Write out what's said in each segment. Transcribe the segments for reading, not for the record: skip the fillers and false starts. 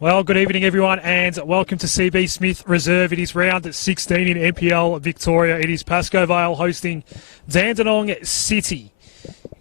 Well, good evening, everyone, and welcome to CB Smith Reserve. It is round 16 in NPL Victoria. It is Pasco Vale hosting Dandenong City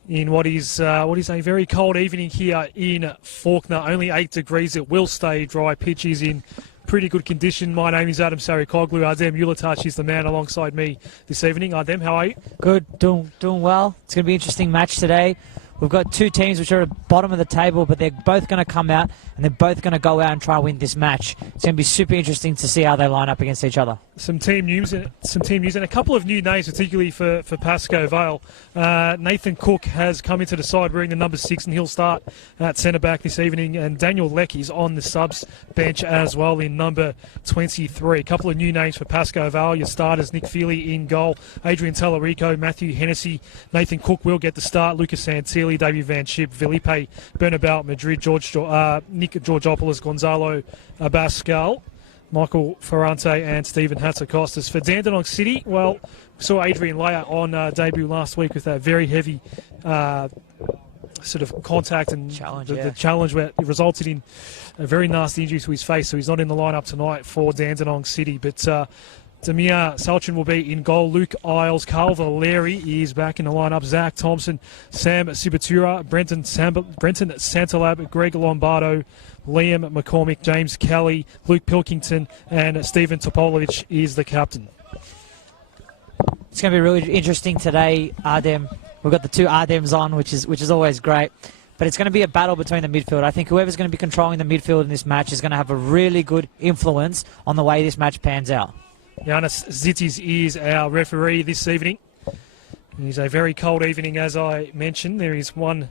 in what is a very cold evening here in Fawkner. Only 8 degrees. It will stay dry. Pitch is in pretty good condition. My name is Adam Sarikoglu. Adem Ulatach is the man alongside me this evening. Adem, how are you? Good, doing well. It's going to be an interesting match today. We've got two teams which are at the bottom of the table, but they're both going to come out and they're both going to go out and try and win this match. It's going to be super interesting to see how they line up against each other. Some team news and a couple of new names, particularly for Pasco Vale. Nathan Cook has come into the side wearing the number 6, and he'll start at centre back this evening. And Daniel Leck is on the subs bench as well in number 23. A couple of new names for Pasco Vale. Your starters: Nick Feely in goal, Adrian Tallarico, Matthew Hennessy. Nathan Cook will get the start. Lucas Santilli, David Van Schip, Felipe Bernabeu, Madrid, Nick Georgopoulos, Gonzalo Abascal, Michael Ferrante and Stephen Hatzakostas. For Dandenong City, well, we saw Adrian Leia on debut last week with that very heavy sort of contact and the challenge where it resulted in a very nasty injury to his face, so he's not in the lineup tonight for Dandenong City. But Damir Salchin will be in goal. Luke Isles, Carl Valeri is back in the lineup. Zach Thompson, Sam Sibatura, Brenton Santalab, Greg Lombardo, Liam McCormick, James Kelly, Luke Pilkington, and Stephen Topolovich is the captain. It's going to be really interesting today, Ardem. We've got the two Ardems on, which is always great. But it's going to be a battle between the midfield. I think whoever's going to be controlling the midfield in this match is going to have a really good influence on the way this match pans out. Yanis Zitis is our referee this evening. It is a very cold evening, as I mentioned. There is one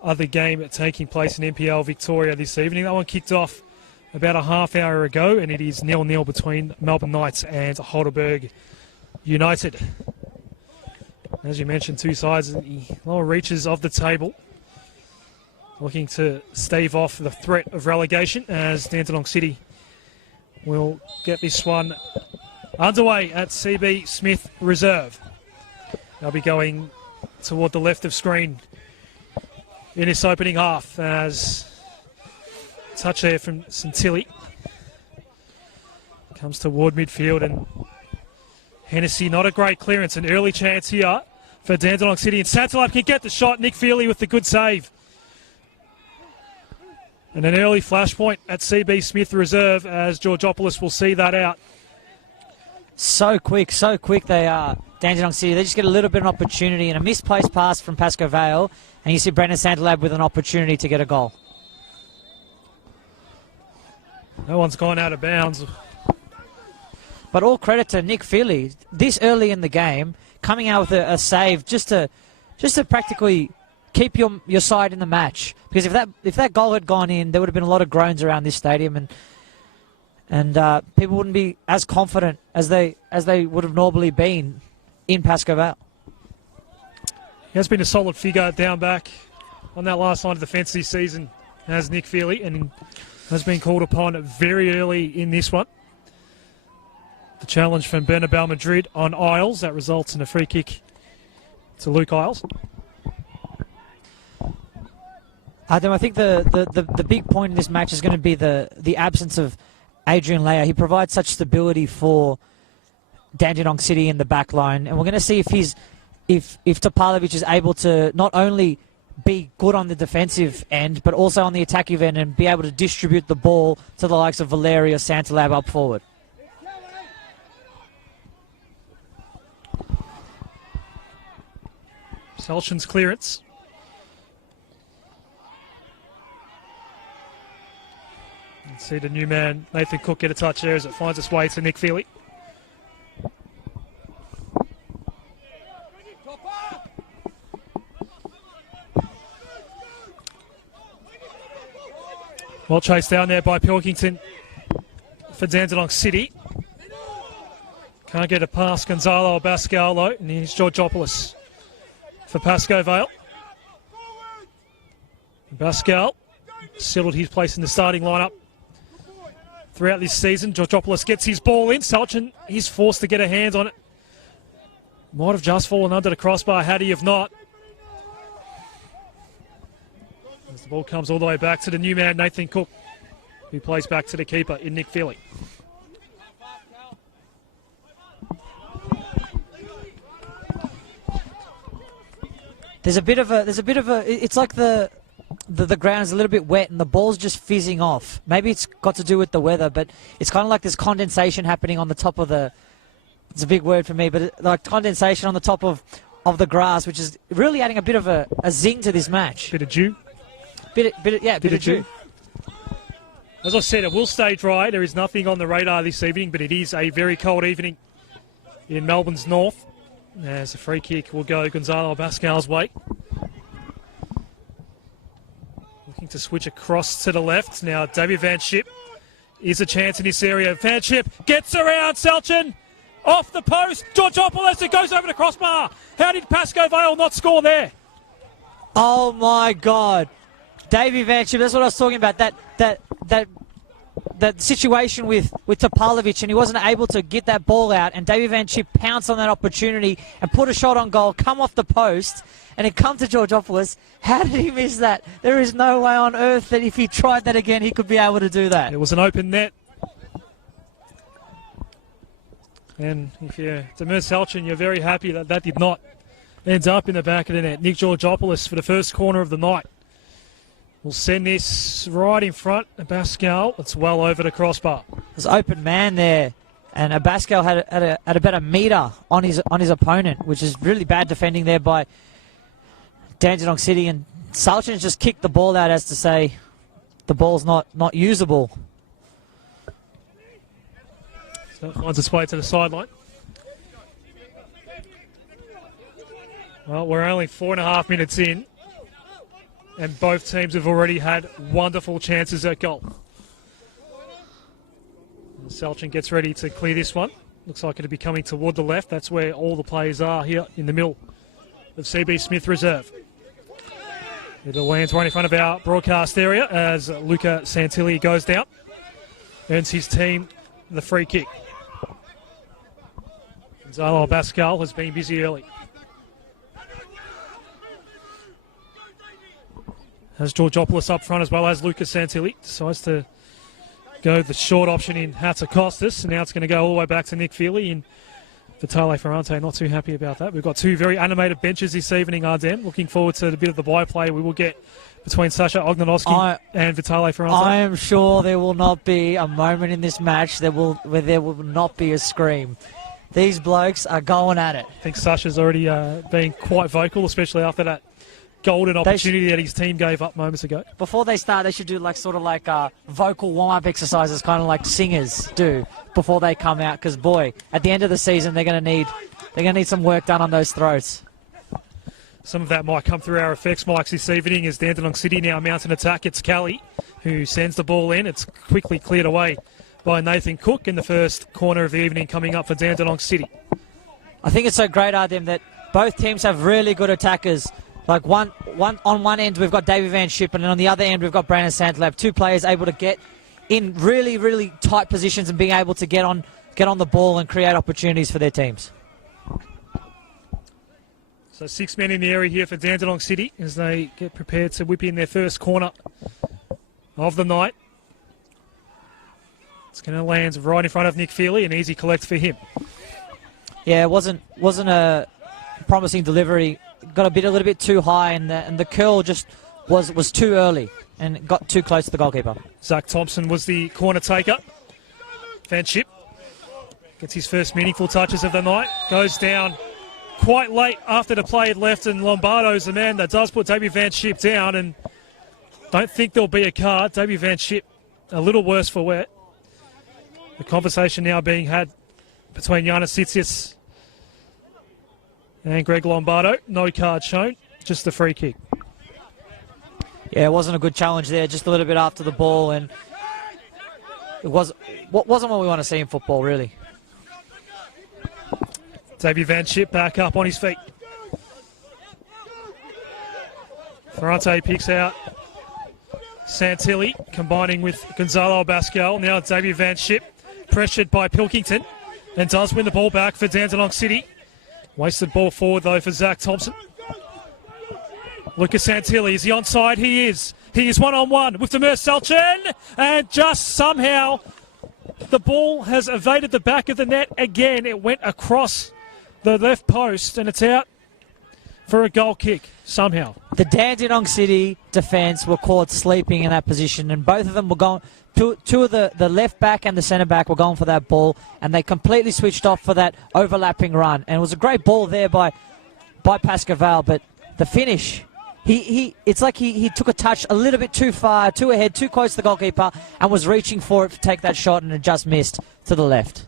other game taking place in NPL Victoria this evening. That one kicked off about a half hour ago, and it is 0-0 between Melbourne Knights and Heidelberg United. As you mentioned, two sides in the lower reaches of the table looking to stave off the threat of relegation, as Dandenong City will get this one underway at CB Smith Reserve. They'll be going toward the left of screen in this opening half, as touch there from Santilli comes toward midfield, and Hennessy, not a great clearance. An early chance here for Dandenong City, and Santalab can get the shot. Nick Feely with the good save. And an early flashpoint at CB Smith Reserve, as Georgopoulos will see that out. So quick they are, Dandenong City. They just get a little bit of an opportunity, and a misplaced pass from Pasco Vale, and you see Brendan Santalab with an opportunity to get a goal. No one's gone out of bounds. But all credit to Nick Feely, this early in the game, coming out with a save just to practically keep your side in the match. Because if that goal had gone in, there would have been a lot of groans around this stadium, and people wouldn't be as confident as they would have normally been in Pasco Vale. He has been a solid figure down back on that last line of defence this season, as Nick Feely, and has been called upon very early in this one. The challenge from Bernabeu Madrid on Isles, that results in a free kick to Luke Isles. I think the big point in this match is going to be the absence of Adrian Leia. He provides such stability for Dandenong City in the back line, and we're going to see if Topalovic is able to not only be good on the defensive end, but also on the attacking end, and be able to distribute the ball to the likes of Valeri or Santalab up forward. Salchin's clearance. See the new man, Nathan Cook, get a touch there as it finds its way to Nick Feely. Well chased down there by Pilkington for Dandenong City. Can't get it past Gonzalo Abascal though, and here's Georgopoulos for Pasco Vale. Abascal settled his place in the starting lineup throughout this season. Georgopoulos gets his ball in. Salchin, he's forced to get a hand on it. Might have just fallen under the crossbar had he have not. As the ball comes all the way back to the new man, Nathan Cook. who plays back to the keeper in Nick Feely. There's a bit of a. It's like the ground is a little bit wet and the ball's just fizzing off. Maybe it's got to do with the weather, but it's kind of like there's condensation happening on the top of the. It's a big word for me, but like condensation on the top of the grass, which is really adding a bit of a zing to this match. Bit of dew. Bit of dew. As I said, it will stay dry. There is nothing on the radar this evening, but it is a very cold evening in Melbourne's north. As a free kick will go Gonzalo Abascal's way. Looking to switch across to the left. Now David Van Schip is a chance in this area. Van Schip gets around Selchin. Off the post. Georgopoulos, it goes over the crossbar. How did Pasco Vale not score there? Oh my God. Davey Van Schip, that's what I was talking about. That situation with Topalovic, and he wasn't able to get that ball out, and Davey Van Schip pounced on that opportunity and put a shot on goal, come off the post, and it come to Georgopoulos. How did he miss that? There is no way on earth that if he tried that again, he could be able to do that. It was an open net. And if you're Demir Selchin, you're very happy that did not end up in the back of the net. Nick Georgopoulos for the first corner of the night. We'll send this right in front of Pascal. It's well over the crossbar. There's open man there, and Pascal had about a metre on his opponent, which is really bad defending there by Dandenong City. And Selchin just kicked the ball out as to say the ball's not usable. So it finds its way to the sideline. Well, we're only 4.5 minutes in, and both teams have already had wonderful chances at goal. Selchin gets ready to clear this one. Looks like it'll be coming toward the left. That's where all the players are here in the middle of CB Smith Reserve. It lands right in front of our broadcast area as Luca Santilli goes down. Earns his team the free kick. Gonzalo Pascal has been busy early. As Georgopoulos up front as well as Lucas Santilli decides to go the short option in Hatzakostas. And now it's going to go all the way back to Nick Feely and Vitale Ferrante. Not too happy about that. We've got two very animated benches this evening, Ardem. Looking forward to the bit of the byplay we will get between Sasha Ognjanowski and Vitale Ferrante. I am sure there will not be a moment in this match where there will not be a scream. These blokes are going at it. I think Sasha's already been quite vocal, especially after that golden opportunity that his team gave up moments ago. Before they start, they should do vocal warm-up exercises, kind of like singers do before they come out. Because boy, at the end of the season, they're going to need some work done on those throats. Some of that might come through our effects mics this evening as Dandenong City now mount an attack. It's Kelly who sends the ball in. It's quickly cleared away by Nathan Cook in the first corner of the evening coming up for Dandenong City. I think it's so great, Ardem, that both teams have really good attackers. Like on one end we've got Davey Van Schip, and on the other end we've got Brandon Santlab. Two players able to get in really, really tight positions and being able to get on the ball and create opportunities for their teams. So 6 men in the area here for Dandenong City as they get prepared to whip in their first corner of the night. It's going to land right in front of Nick Feely, an easy collect for him. Yeah, it wasn't a promising delivery. Got a little bit too high, and the curl just was too early and got too close to the goalkeeper. Zach Thompson was the corner taker. Van Schip gets his first meaningful touches of the night. Goes down quite late after the play had left, and Lombardo's the man that does put Davey Van Schip down, and don't think there'll be a card. Davey Van Schip a little worse for wear. The conversation now being had between Giannis Sitsias and Greg Lombardo. No card shown, just the free kick. Yeah, it wasn't a good challenge there, just a little bit after the ball, and it wasn't what we want to see in football, really. Davey Van Schip back up on his feet. Ferrante picks out Santilli, combining with Gonzalo Pascal. Now Davey Van Schip, pressured by Pilkington, and does win the ball back for Dandenong City. Wasted ball forward, though, for Zach Thompson. Lucas Santilli, is he onside? He is. He is one-on-one with Demir Selchin, and just somehow the ball has evaded the back of the net again. It went across the left post, and it's out for a goal kick somehow. The Dandenong City defence were caught sleeping in that position, and both of them were going. Two of the left back and the centre back were going for that ball, and they completely switched off for that overlapping run. And it was a great ball there by Pasco Vale, but the finish, it's like he took a touch a little bit too far, too ahead, too close to the goalkeeper, and was reaching for it to take that shot, and it just missed to the left.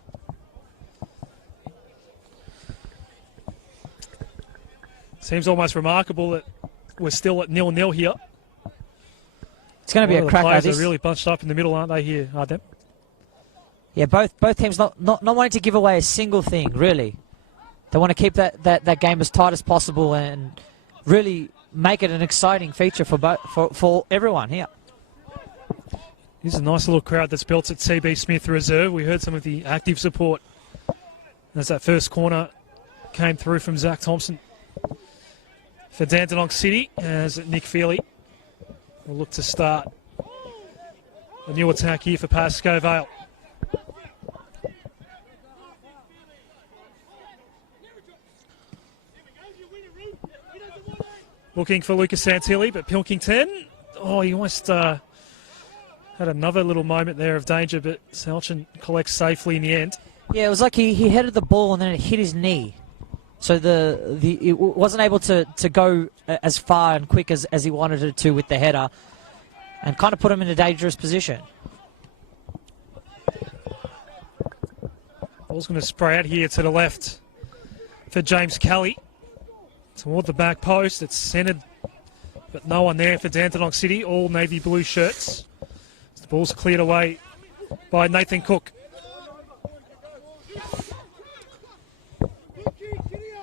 Seems almost remarkable that we're still at 0-0 here. It's going to be a cracker. The players are really bunched up in the middle, aren't they, here, Ardem? Yeah, both teams not wanting to give away a single thing, really. They want to keep that game as tight as possible and really make it an exciting feature for everyone here. This is a nice little crowd that's built at CB Smith Reserve. We heard some of the active support as that first corner came through from Zach Thompson. For Dandenong City, as Nick Feely will look to start a new attack here for Pasco Vale. Looking for Lucas Santilli, but Pilkington, he almost had another little moment there of danger, but Selchin collects safely in the end. Yeah, it was like he headed the ball and then it hit his knee. So it wasn't able to go as far and quick as he wanted it to with the header, and kind of put him in a dangerous position. Ball's going to spray out here to the left for James Kelly. Toward the back post, it's centred, but no one there for Dandenong City, all navy blue shirts. The ball's cleared away by Nathan Cook.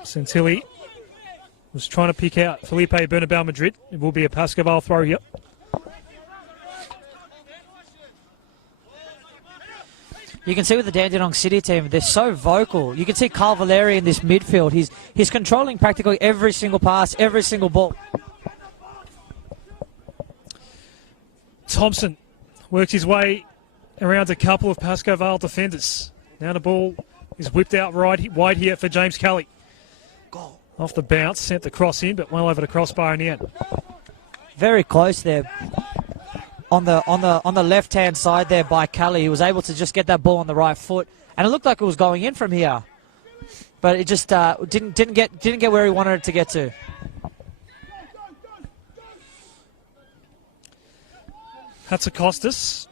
Santilli was trying to pick out Felipe Bernabeu Madrid. It will be a Pasco Vale throw here. You can see with the Dandenong City team, they're so vocal. You can see Carl Valeri in this midfield. He's controlling practically every single pass, every single ball. Thompson works his way around a couple of Pasco Vale defenders. Now the ball is whipped out wide here for James Kelly. Goal. Off the bounce, sent the cross in, but well over the crossbar in the end. Very close there. On the left-hand side there by Kelly, he was able to just get that ball on the right foot, and it looked like it was going in from here, but it just didn't get where he wanted it to get to. Hatzakostas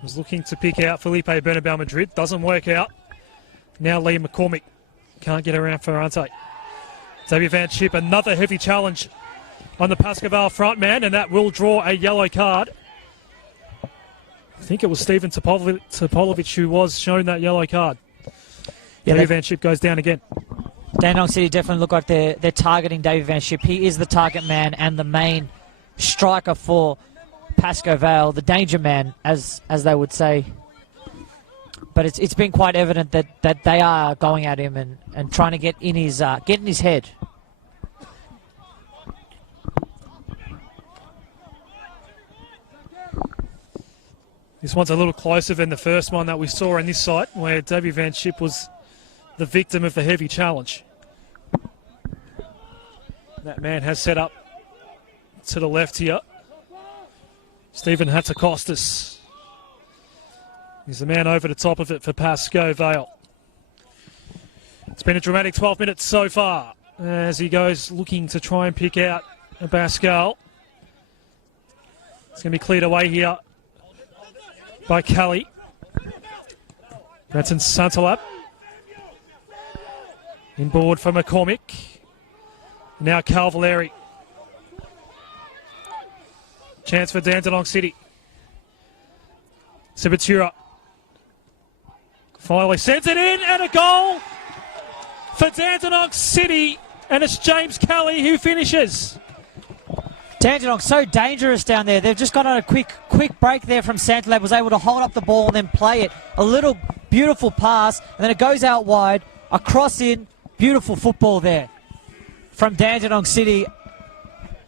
was looking to pick out Felipe Bernabeu Madrid. Doesn't work out. Now Lee McCormick can't get around Ferrante. Xavier Van Schip, another heavy challenge on the Pasco Vale front man, and that will draw a yellow card. I think it was Stephen Topolovic who was shown that yellow card. Yeah, Xavier Van Schip goes down again. Dandenong City definitely look like they're targeting David Van Schip. He is the target man and the main striker for Pasco Vale, the danger man, as they would say. But it's been quite evident that they are going at him and trying to get in his head. This one's a little closer than the first one that we saw on this site, where Davy Van Schip was the victim of the heavy challenge. That man has set up to the left here. Stephen Hatzakostas is the man over the top of it for Pasco Vale. It's been a dramatic 12 minutes so far as he goes looking to try and pick out a Pascal. It's going to be cleared away here by Kelly. Brenton Santalab. Inboard for McCormick. Now Carl Valeri. Chance for Dandenong City. Sibatura finally sends it in, and a goal for Dandenong City, and it's James Kelly who finishes. Dandenong so dangerous down there. They've just got on a quick break there from Santalab, was able to hold up the ball and then play it. A little beautiful pass, and then it goes out wide, a cross in, beautiful football there from Dandenong City.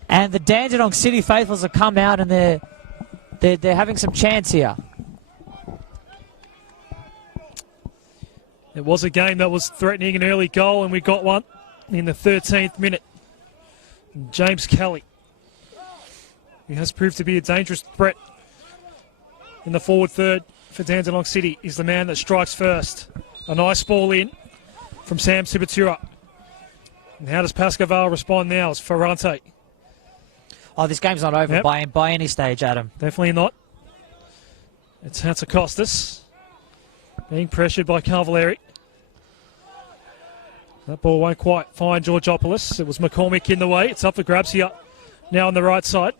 And the Dandenong City faithfuls have come out and they're having some chance here. It was a game that was threatening an early goal, and we got one in the 13th minute. James Kelly, who has proved to be a dangerous threat in the forward third for Dandenong City, is the man that strikes first. A nice ball in from Sam Sibatura. And how does Pasco Vale respond now? It's Ferrante. Oh, this game's not over by any stage, Adam. Definitely not. It's Hatzakostas being pressured by Cavalieri. That ball won't quite find Georgopoulos. It was McCormick in the way. It's up for grabs here. Now on the right side.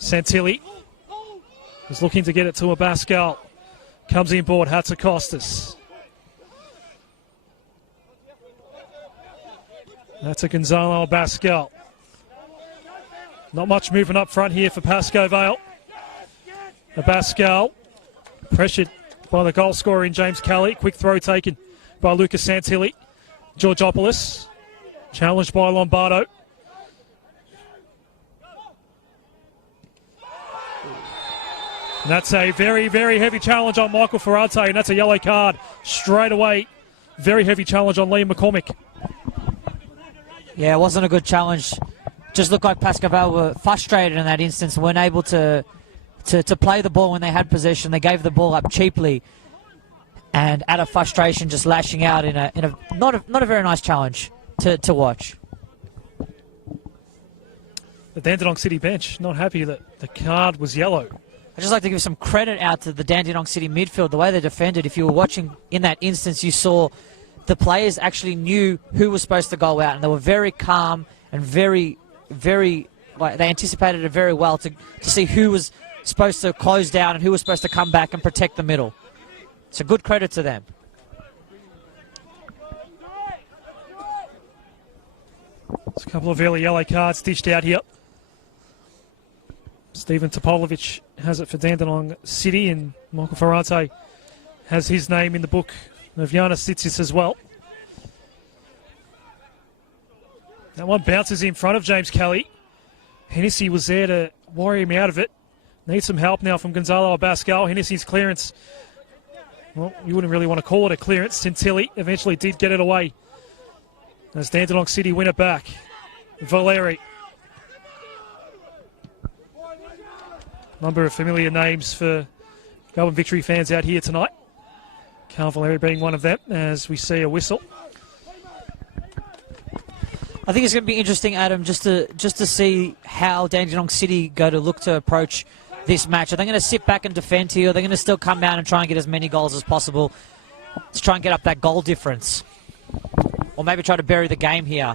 Santilli is looking to get it to a Abascal. Comes in board, Hatzakostas. That's a Gonzalo Abascal. Not much movement up front here for Pasco Vale. Abascal pressured by the goal scorer in James Kelly. Quick throw taken by Lucas Santilli. Georgopoulos challenged by Lombardo. And that's a very, very heavy challenge on Michael Ferrante, and that's a yellow card straight away. Very heavy challenge on Liam McCormick. Yeah, it wasn't a good challenge. Just looked like Pasco Vale were frustrated in that instance, weren't able to play the ball when they had possession. They gave the ball up cheaply, and out of frustration, just lashing out in a not a very nice challenge to watch. The Dandenong City bench not happy that the card was yellow. I'd just like to give some credit out to the Dandenong City midfield, the way they defended. If you were watching in that instance, you saw the players actually knew who was supposed to go out, and they were very calm and very, very, like, they anticipated it very well to see who was supposed to close down and who was supposed to come back and protect the middle. It's a good credit to them. There's a couple of early yellow cards dished out here. Stephen Topolovic has it for Dandenong City, and Michael Ferrante has his name in the book of Giannis Tsitsis as well. That one bounces in front of James Kelly. Hennessy was there to worry him out of it. Needs some help now from Gonzalo Abascal. Hennessy's clearance, well, you wouldn't really want to call it a clearance. Santilli eventually did get it away as Dandenong City win it back. Valeri. Number of familiar names for Melbourne Victory fans out here tonight. Carl Valeri being one of them as we see a whistle. I think it's going to be interesting, Adam, just to see how Dandenong City go to look to approach this match. Are they going to sit back and defend here? Or are they going to still come out and try and get as many goals as possible to try and get up that goal difference? Or maybe try to bury the game here?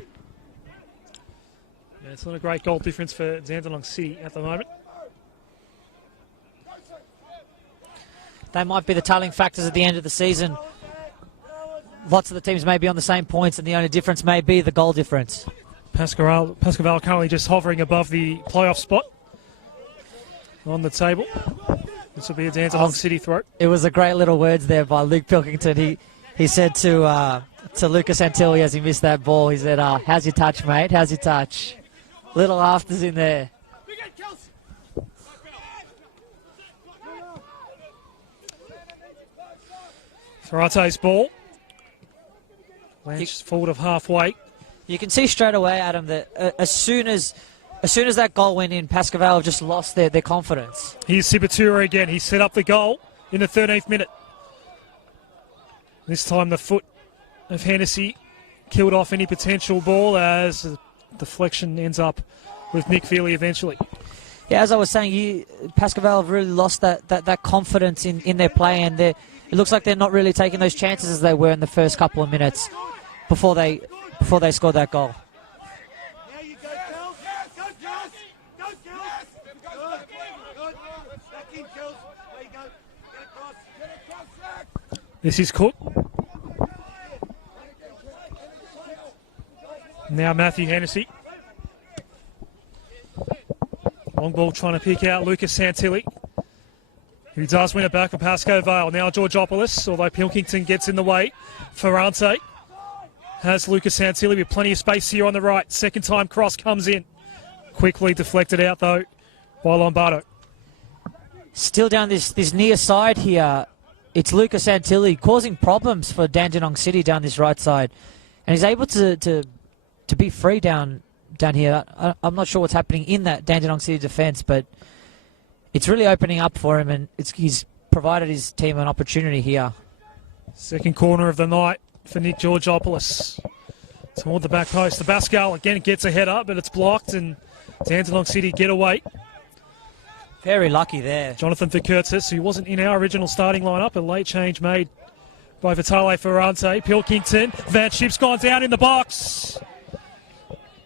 Yeah, it's not a great goal difference for Dandenong City at the moment. They might be the telling factors at the end of the season. Lots of the teams may be on the same points, and the only difference may be the goal difference. Pasco Vale currently just hovering above the playoff spot on the table. This will be a Dandenong City throw. It was a great little words there by Luke Pilkington. He said to Lucas Antilli as he missed that ball, he said, how's your touch, mate? How's your touch? Little afters in there. Ferrante's ball. Lanch forward of halfway. You can see straight away, Adam, that as soon as that goal went in, Pasco Vale have just lost their confidence. Here's Sibatura again. He set up the goal in the 13th minute. This time the foot of Hennessy killed off any potential ball as the deflection ends up with Nick Feely eventually. Yeah, as I was saying, Pasco Vale have really lost that confidence in their play, and it looks like they're not really taking those chances as they were in the first couple of minutes before they scored that goal. This is Cook. Now Matthew Hennessy. Long ball trying to pick out Lucas Santilli, who does win it back for Pasco Vale. Now Georgopoulos, although Pilkington gets in the way. Ferrante has Lucas Santilli with plenty of space here on the right. Second time cross comes in. Quickly deflected out, though, by Lombardo. Still down this near side here. It's Lucas Antilli causing problems for Dandenong City down this right side. And he's able to be free down here. I'm not sure what's happening in that Dandenong City defence, but it's really opening up for him, and he's provided his team an opportunity here. Second corner of the night for Nick Georgopoulos. Toward the back post. The Pascoe again gets a header, but it's blocked, and Dandenong City get away. Very lucky there. Jonathan Vikertis, who wasn't in our original starting lineup, a late change made by Vitale Ferrante. Pilkington, Van Schip's gone down in the box.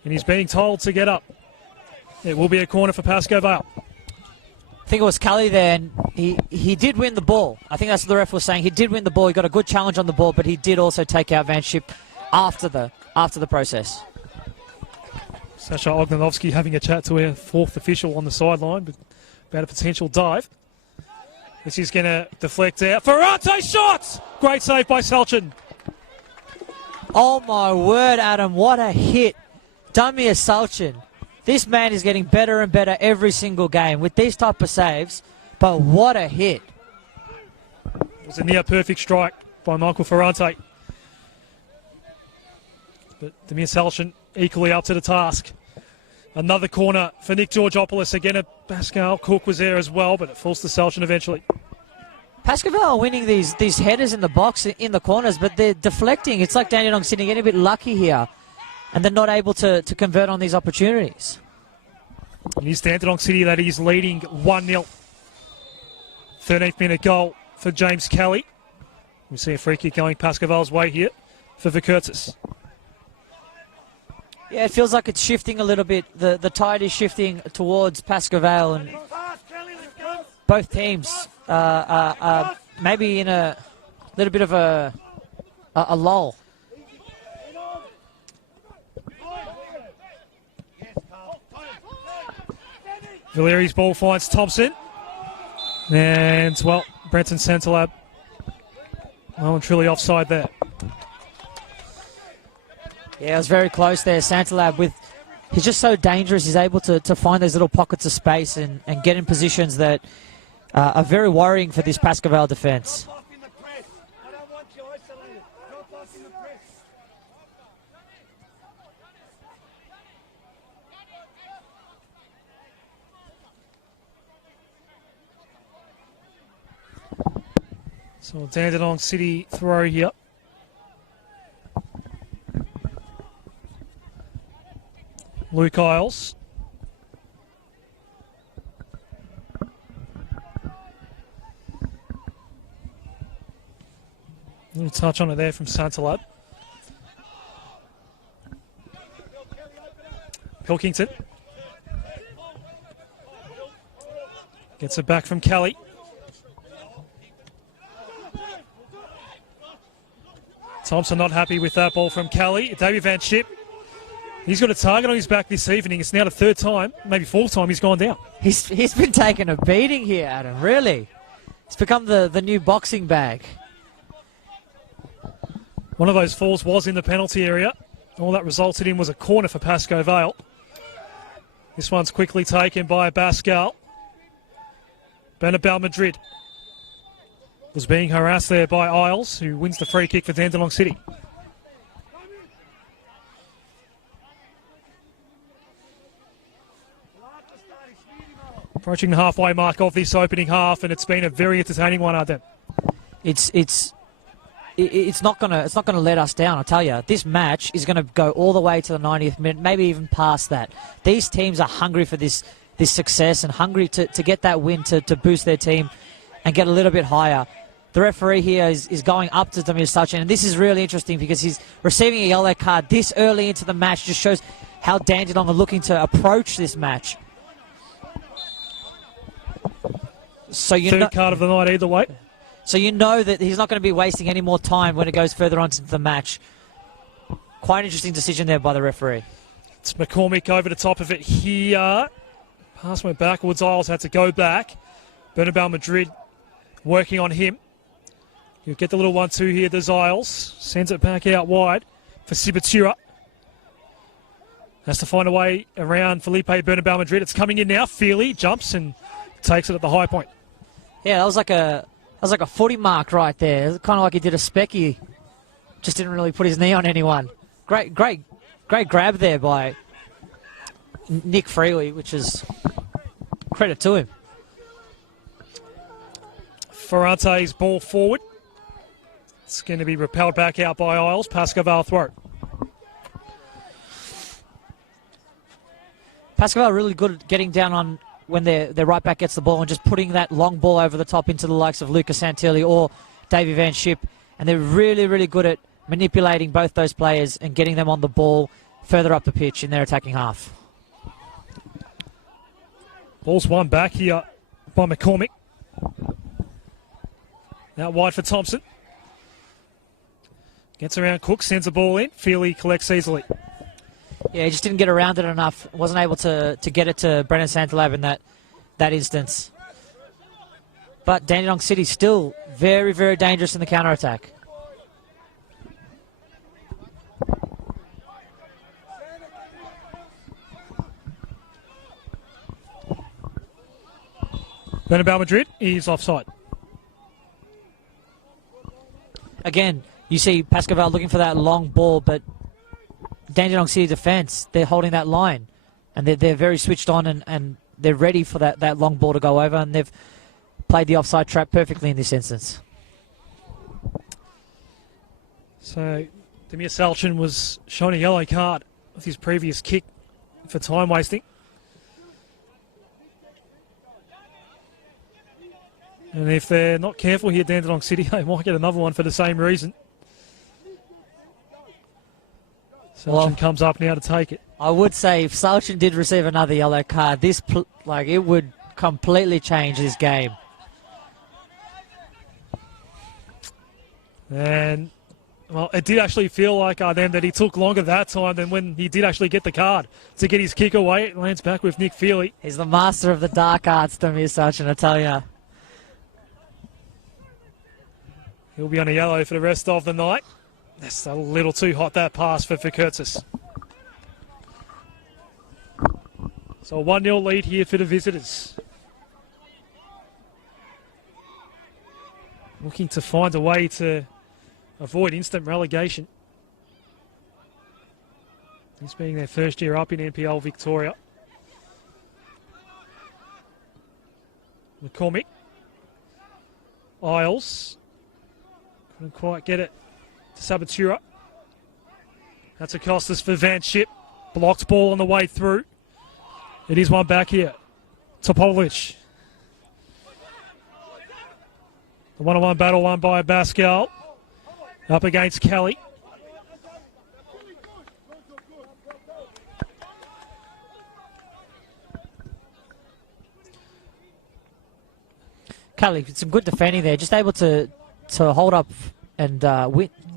And he's being told to get up. It will be a corner for Pasco Vale. I think it was Kelly there, and he did win the ball. I think that's what the ref was saying. He did win the ball. He got a good challenge on the ball, but he did also take out Van Schip after the process. Sasha Ognanovsky having a chat to our fourth official on the sideline, but about a potential dive. This is going to deflect out. Ferrante shot! Great save by Salchin. Oh my word, Adam, what a hit. Damir Salchin. This man is getting better and better every single game with these type of saves, but what a hit. It was a near perfect strike by Michael Ferrante. But Damir Salchin equally up to the task. Another corner for Nick Georgopoulos. Again, a Pascal Cook was there as well, but it falls to Salchin eventually. Pasco Vale are winning these headers in the box, in the corners, but they're deflecting. It's like Dandenong City getting a bit lucky here, and they're not able to convert on these opportunities. It is Dandenong City that is leading 1-0. 13th minute goal for James Kelly. We see a free kick going Pasco Vale's way here for Vikertis. Yeah, it feels like it's shifting a little bit. The tide is shifting towards Pasco Vale, and both teams maybe in a little bit of a lull. Valeri's ball finds Thompson. And, well, Brenton Santalab. Well and truly offside there. Yeah, it was very close there. Santalab, he's just so dangerous. He's able to find those little pockets of space and get in positions that are very worrying for this Pasco Vale defence. So Dandenong City throw here. Luke Isles. A little touch on it there from Santalab. Pilkington. Gets it back from Kelly. Thompson not happy with that ball from Kelly. Davey Van Schip. He's got a target on his back this evening. It's now the third time, maybe fourth time he's gone down. He's been taking a beating here, Adam, really. It's become the new boxing bag. One of those falls was in the penalty area. All that resulted in was a corner for Pasco Vale. This one's quickly taken by Pascal. Benabal Madrid was being harassed there by Isles, who wins the free kick for Dandenong City. Approaching the halfway mark of this opening half, and it's been a very entertaining one, Arden. It's not gonna let us down. I tell you, this match is going to go all the way to the 90th minute, maybe even past that. These teams are hungry for this success and hungry to get that win to boost their team and get a little bit higher. The referee here is going up to Damir Salchin, and this is really interesting because he's receiving a yellow card this early into the match. Just shows how Dandenong are looking to approach this match. So Third card of the night either way. So you know that he's not going to be wasting any more time when it goes further on into the match. Quite an interesting decision there by the referee. It's McCormick over the top of it here. Pass went backwards. Isles had to go back. Benabal Madrid working on him. He'll get the little 1-2 here. There's Isles. Sends it back out wide for Sibatura. Has to find a way around Felipe Bernabeu Madrid. It's coming in now. Feely jumps and takes it at the high point. Yeah, that was like a footy mark right there. Kind of like he did a specky. Just didn't really put his knee on anyone. Great grab there by Nick Freely, which is credit to him. Ferrante's ball forward. It's going to be repelled back out by Isles. Pasco Vale throw. Pasco Vale really good at getting down on when their right back gets the ball and just putting that long ball over the top into the likes of Lucas Santilli or Davy Van Schip. And they're really, really good at manipulating both those players and getting them on the ball further up the pitch in their attacking half. Ball's won back here by McCormick. Out wide for Thompson. Gets around Cook, sends the ball in. Feely collects easily. Yeah, he just didn't get around it enough. Wasn't able to get it to Brennan Santalab in that instance. But Dandenong City still very, very dangerous in the counter-attack. Bernabeu Madrid is offside. Again, you see Pasco Vale looking for that long ball, but Dandenong City defence, they're holding that line. And they're very switched on and they're ready for that long ball to go over, and they've played the offside trap perfectly in this instance. So, Demir Salchin was shown a yellow card with his previous kick for time wasting. And if they're not careful here, Dandenong City, they might get another one for the same reason. Salchin comes up now to take it. I would say if Salchin did receive another yellow card, it would completely change this game. And, well, it did actually feel like then that he took longer that time than when he did actually get the card to get his kick away. It lands back with Nick Feely. He's the master of the dark arts, Demir Salchin, I tell you. He'll be on a yellow for the rest of the night. That's a little too hot, that pass for Kurtzis. So a 1-0 lead here for the visitors. Looking to find a way to avoid instant relegation. This being their first year up in NPL Victoria. McCormick. Isles. Couldn't quite get it to Sabatura. That's a Costas for Van Schip. Blocked ball on the way through. It is one back here. Topovic. The one-on-one battle won by Pascal. Up against Kelly. Kelly, some good defending there. Just able to hold up and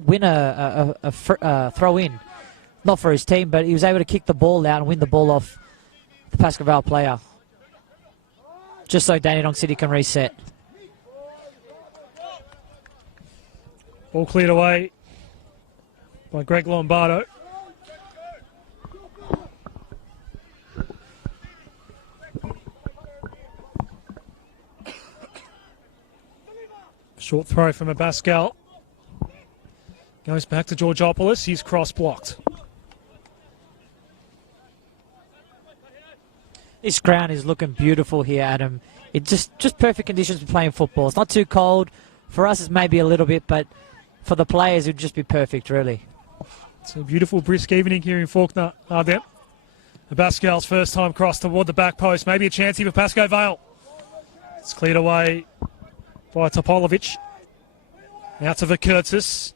win a throw in. Not for his team, but he was able to kick the ball out and win the ball off the Pasco Vale player. Just so Dandenong City can reset. Ball cleared away by Greg Lombardo. Short throw from Pascal. Goes back to Georgopoulos. He's cross blocked. This ground is looking beautiful here, Adam. It's just perfect conditions for playing football. It's not too cold. For us, it's maybe a little bit, but for the players, it would just be perfect, really. It's a beautiful, brisk evening here in Faulkner, Ardem. Pascal's first time cross toward the back post. Maybe a chance here for Pasco Vale. It's cleared away by Topolovic. Out to Kurtzis.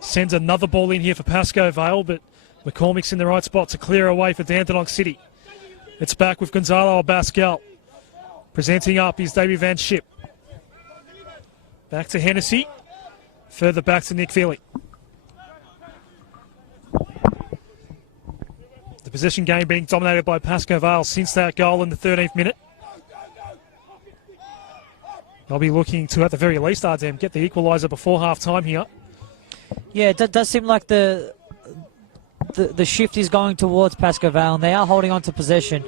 Sends another ball in here for Pasco Vale, but McCormick's in the right spot to clear away for Dandenong City. It's back with Gonzalo Abascal. Presenting up is Davy Van Schip. Back to Hennessy. Further back to Nick Feely. The possession game being dominated by Pasco Vale since that goal in the 13th minute. They'll be looking to, at the very least, Ardem, get the equaliser before half-time here. Yeah, it does seem like the the shift is going towards Pasco Vale, and they are holding on to possession.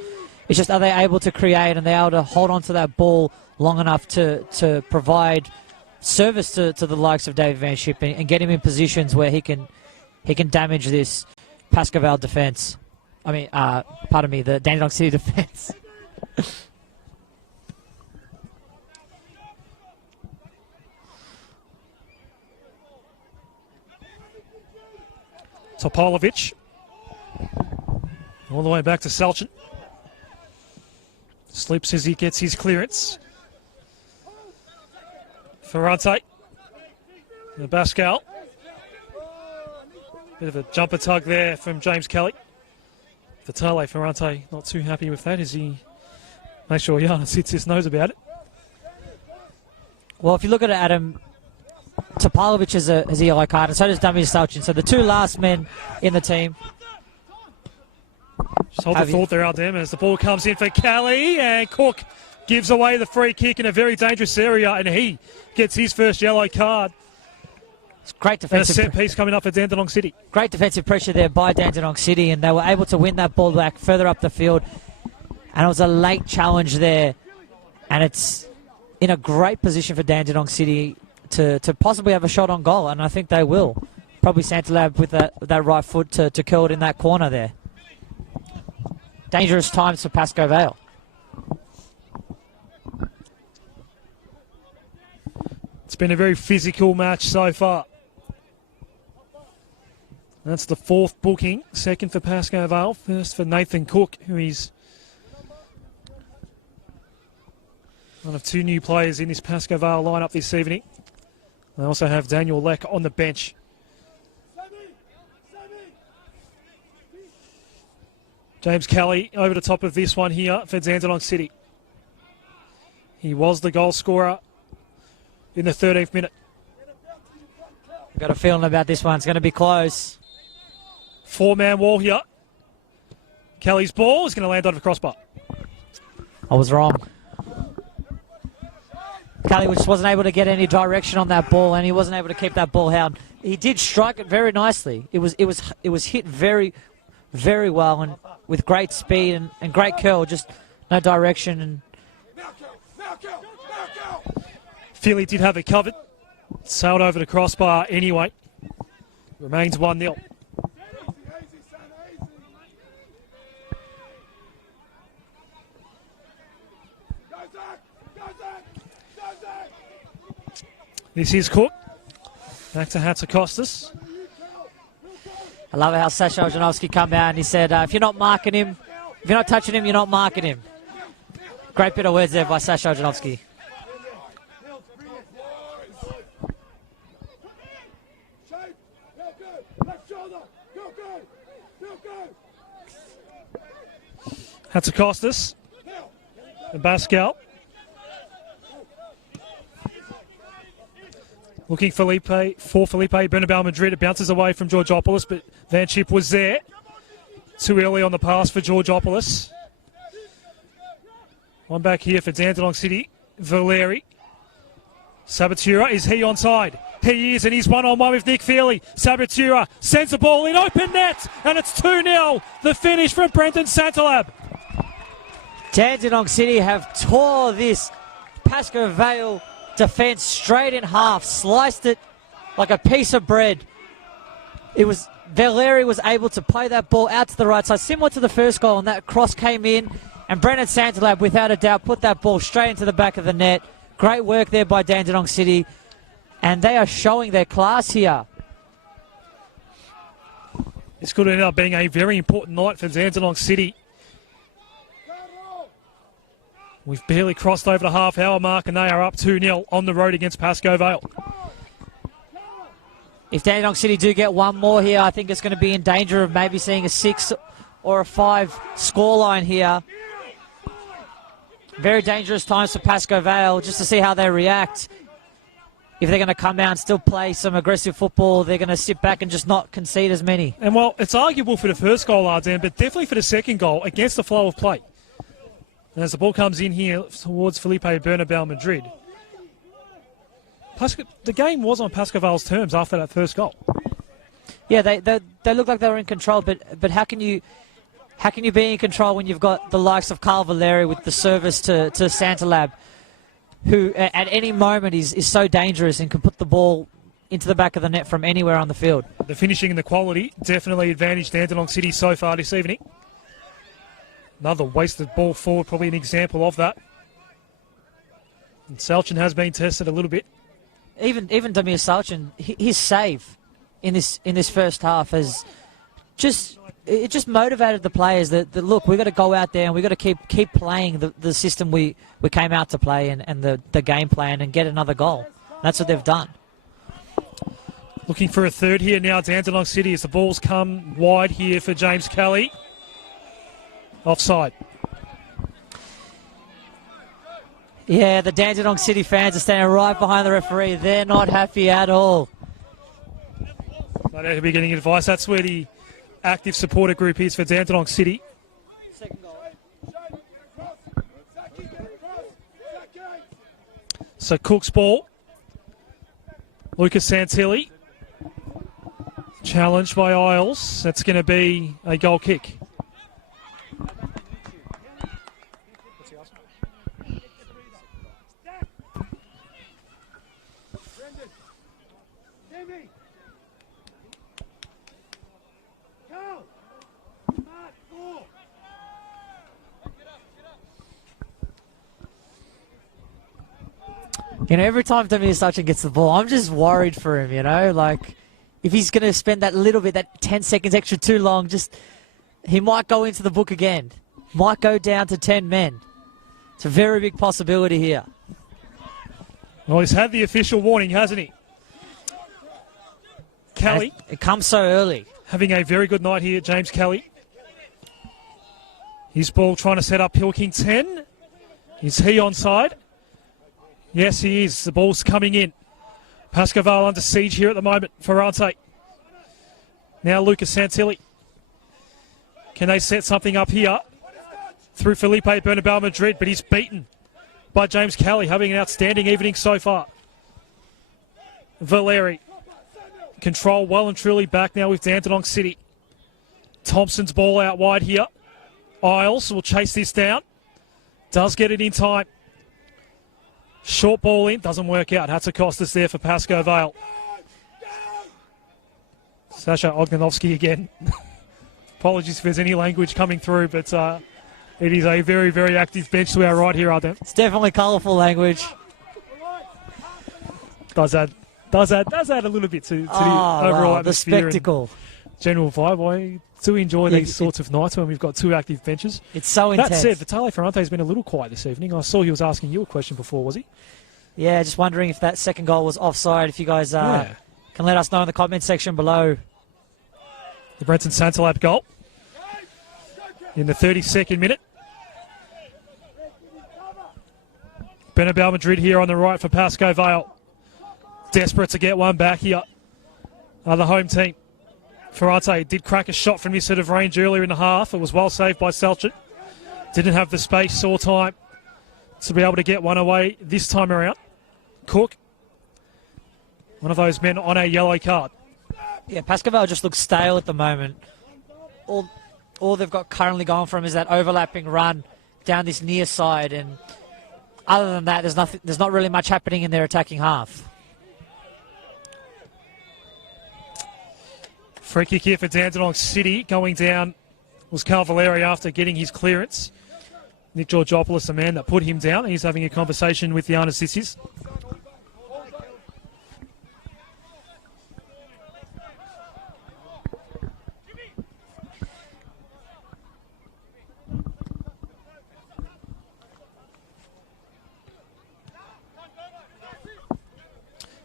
It's just, are they able to create, and they able to hold on to that ball long enough to provide service to the likes of David Van Schip and get him in positions where he can damage this Pasco Vale defence. I mean, pardon me, the Dandenong City defence. Topolovic. All the way back to Salchin. Slips as he gets his clearance. Ferrante. And Pascal. Bit of a jumper tug there from James Kelly. Vitale Ferrante not too happy with that as he makes sure Giannis hits his nose about it. Well, if you look at it, Adam, Topalovic has a yellow card, and so does Damir Salchin. So the two last men in the team. Just hold the thought there, Aldem, as the ball comes in for Kelly, and Cook gives away the free kick in a very dangerous area, and he gets his first yellow card. It's great defensive. And a set piece coming up for Dandenong City. Great defensive pressure there by Dandenong City, and they were able to win that ball back further up the field. And it was a late challenge there, and it's in a great position for Dandenong City to possibly have a shot on goal, and I think they will. Probably Santalab with that right foot to curl it in that corner there. Dangerous times for Pasco Vale. It's been a very physical match so far. That's the fourth booking, second for Pasco Vale, first for Nathan Cook, who is one of two new players in this Pasco Vale lineup this evening. They also have Daniel Leck on the bench. James Kelly over the top of this one here for Dandenong City. He was the goal scorer in the 13th minute. Got a feeling about this one. It's going to be close. Four-man wall here. Kelly's ball is going to land on the crossbar. I was wrong. Kelly just wasn't able to get any direction on that ball, and he wasn't able to keep that ball held. He did strike it very nicely. It was hit very, very well, and with great speed and great curl, just no direction. And Philly did have it covered. Sailed over the crossbar anyway. Remains 1-0. This is Cook. Back to Hatzakostas. I love how Sasha Ojanovsky come out and he said, if you're not marking him, if you're not touching him, you're not marking him. Great bit of words there by Sasha Ojanovsky. Hatzakostas. And Pascal. Looking for Felipe Bernabeu Madrid. It bounces away from Georgopoulos, but Van Schip was there. Too early on the pass for Georgopoulos. One back here for Dandenong City. Valeri. Sabatura, is he onside? He is, and he's one-on-one with Nick Feely. Sabatura sends the ball in open net, and it's 2-0. The finish from Brendan Santalab. Dandenong City have tore this Pasco Vale defence straight in half, sliced it like a piece of bread. Valeri was able to play that ball out to the right side, similar to the first goal, and that cross came in, and Brendan Santalab, without a doubt, put that ball straight into the back of the net. Great work there by Dandenong City, and they are showing their class here. This could end up being a very important night for Dandenong City. We've barely crossed over the half-hour mark, and they are up 2-0 on the road against Pasco Vale. If Dandenong City do get one more here, I think it's going to be in danger of maybe seeing a 6 or a 5 scoreline here. Very dangerous times for Pasco Vale, just to see how they react. If they're going to come out and still play some aggressive football, they're going to sit back and just not concede as many. And, well, it's arguable for the first goal, Arden, but definitely for the second goal against the flow of play. And as the ball comes in here towards Felipe Bernabeu Madrid, the game was on Pasco Vale's terms after that first goal. Yeah, they look like they were in control, but how can you be in control when you've got the likes of Carl Valeri with the service to Santalab, who at any moment is so dangerous and can put the ball into the back of the net from anywhere on the field. The finishing and the quality definitely advantaged Dandenong City so far this evening. Another wasted ball forward, probably an example of that. And Salchin has been tested a little bit. Even Damir Salchin, his save in this first half has just motivated the players that look, we've got to go out there and we've got to keep playing the system we came out to play and the game plan and get another goal. That's what they've done. Looking for a third here now, Dandenong City, as the ball's come wide here for James Kelly. Offside. Yeah, the Dandenong City fans are standing right behind the referee. They're not happy at all. No doubt he'll be getting advice. That's where the active supporter group is for Dandenong City. So Cook's ball. Lucas Santilli. Challenged by Isles. That's going to be a goal kick. You know, every time Damir Salchin gets the ball, I'm just worried for him, you know, like if he's going to spend that little bit, that 10 seconds extra too long, he might go into the book again. Might go down to 10 men. It's a very big possibility here. Well, he's had the official warning, hasn't he? Kelly. It comes so early. Having a very good night here, James Kelly. His ball trying to set up Pilkington. Is he onside? Yes, he is. The ball's coming in. Pasco Vale under siege here at the moment. Ferrante. Now Lucas Santilli. Can they set something up here? Through Felipe Bernabeu Madrid, but he's beaten by James Kelly, having an outstanding evening so far. Valeri. Control well and truly back now with Dandenong City. Thompson's ball out wide here. Isles will chase this down. Does get it in time. Short ball in, doesn't work out. Hatzakostas there for Pasco Vale. Sasha Ognanovsky again. Apologies if there's any language coming through, but it is a very, very active bench to our right here, Arden. It's definitely colourful language. Does add a little bit to the overall atmosphere. The spectacle. General vibe. I do enjoy these sorts of nights when we've got two active benches. It's so intense. That said, Vitale Ferrante has been a little quiet this evening. I saw he was asking you a question before, was he? Yeah, just wondering if that second goal was offside. If you guys can let us know in the comment section below. The Brenton Santalab goal in the 32nd minute. Bernabeu Madrid here on the right for Pasco Vale. Desperate to get one back here. The home team. Ferrante did crack a shot from this sort of range earlier in the half. It was well saved by Salchin. Didn't have the space or time to be able to get one away this time around. Cook, one of those men on a yellow card. Yeah, Pasco Vale just looks stale at the moment. All they've got currently going from is that overlapping run down this near side, and other than that, there's not really much happening in their attacking half. Free kick here for Dandenong City. Going down was Calvaleri after getting his clearance. Nick Georgopoulos, the man that put him down. He's having a conversation with Giannis Sissis.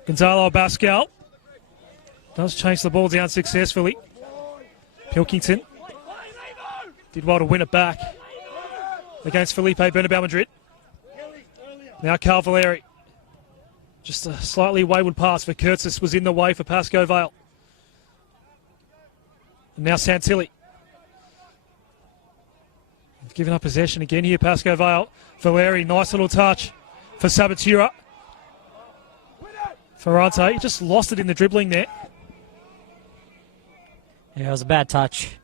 Gonzalo Bascal does chase the ball down successfully. Pilkington did well to win it back against Felipe Bernabeu Madrid. Now Calvaleri. Just a slightly wayward pass for Curtis was in the way for Pasco Vale. And now Santilli. Giving up possession again here, Pasco Vale. Valeri, nice little touch for Sabatura. Ferrante just lost it in the dribbling there. Yeah, it was a bad touch.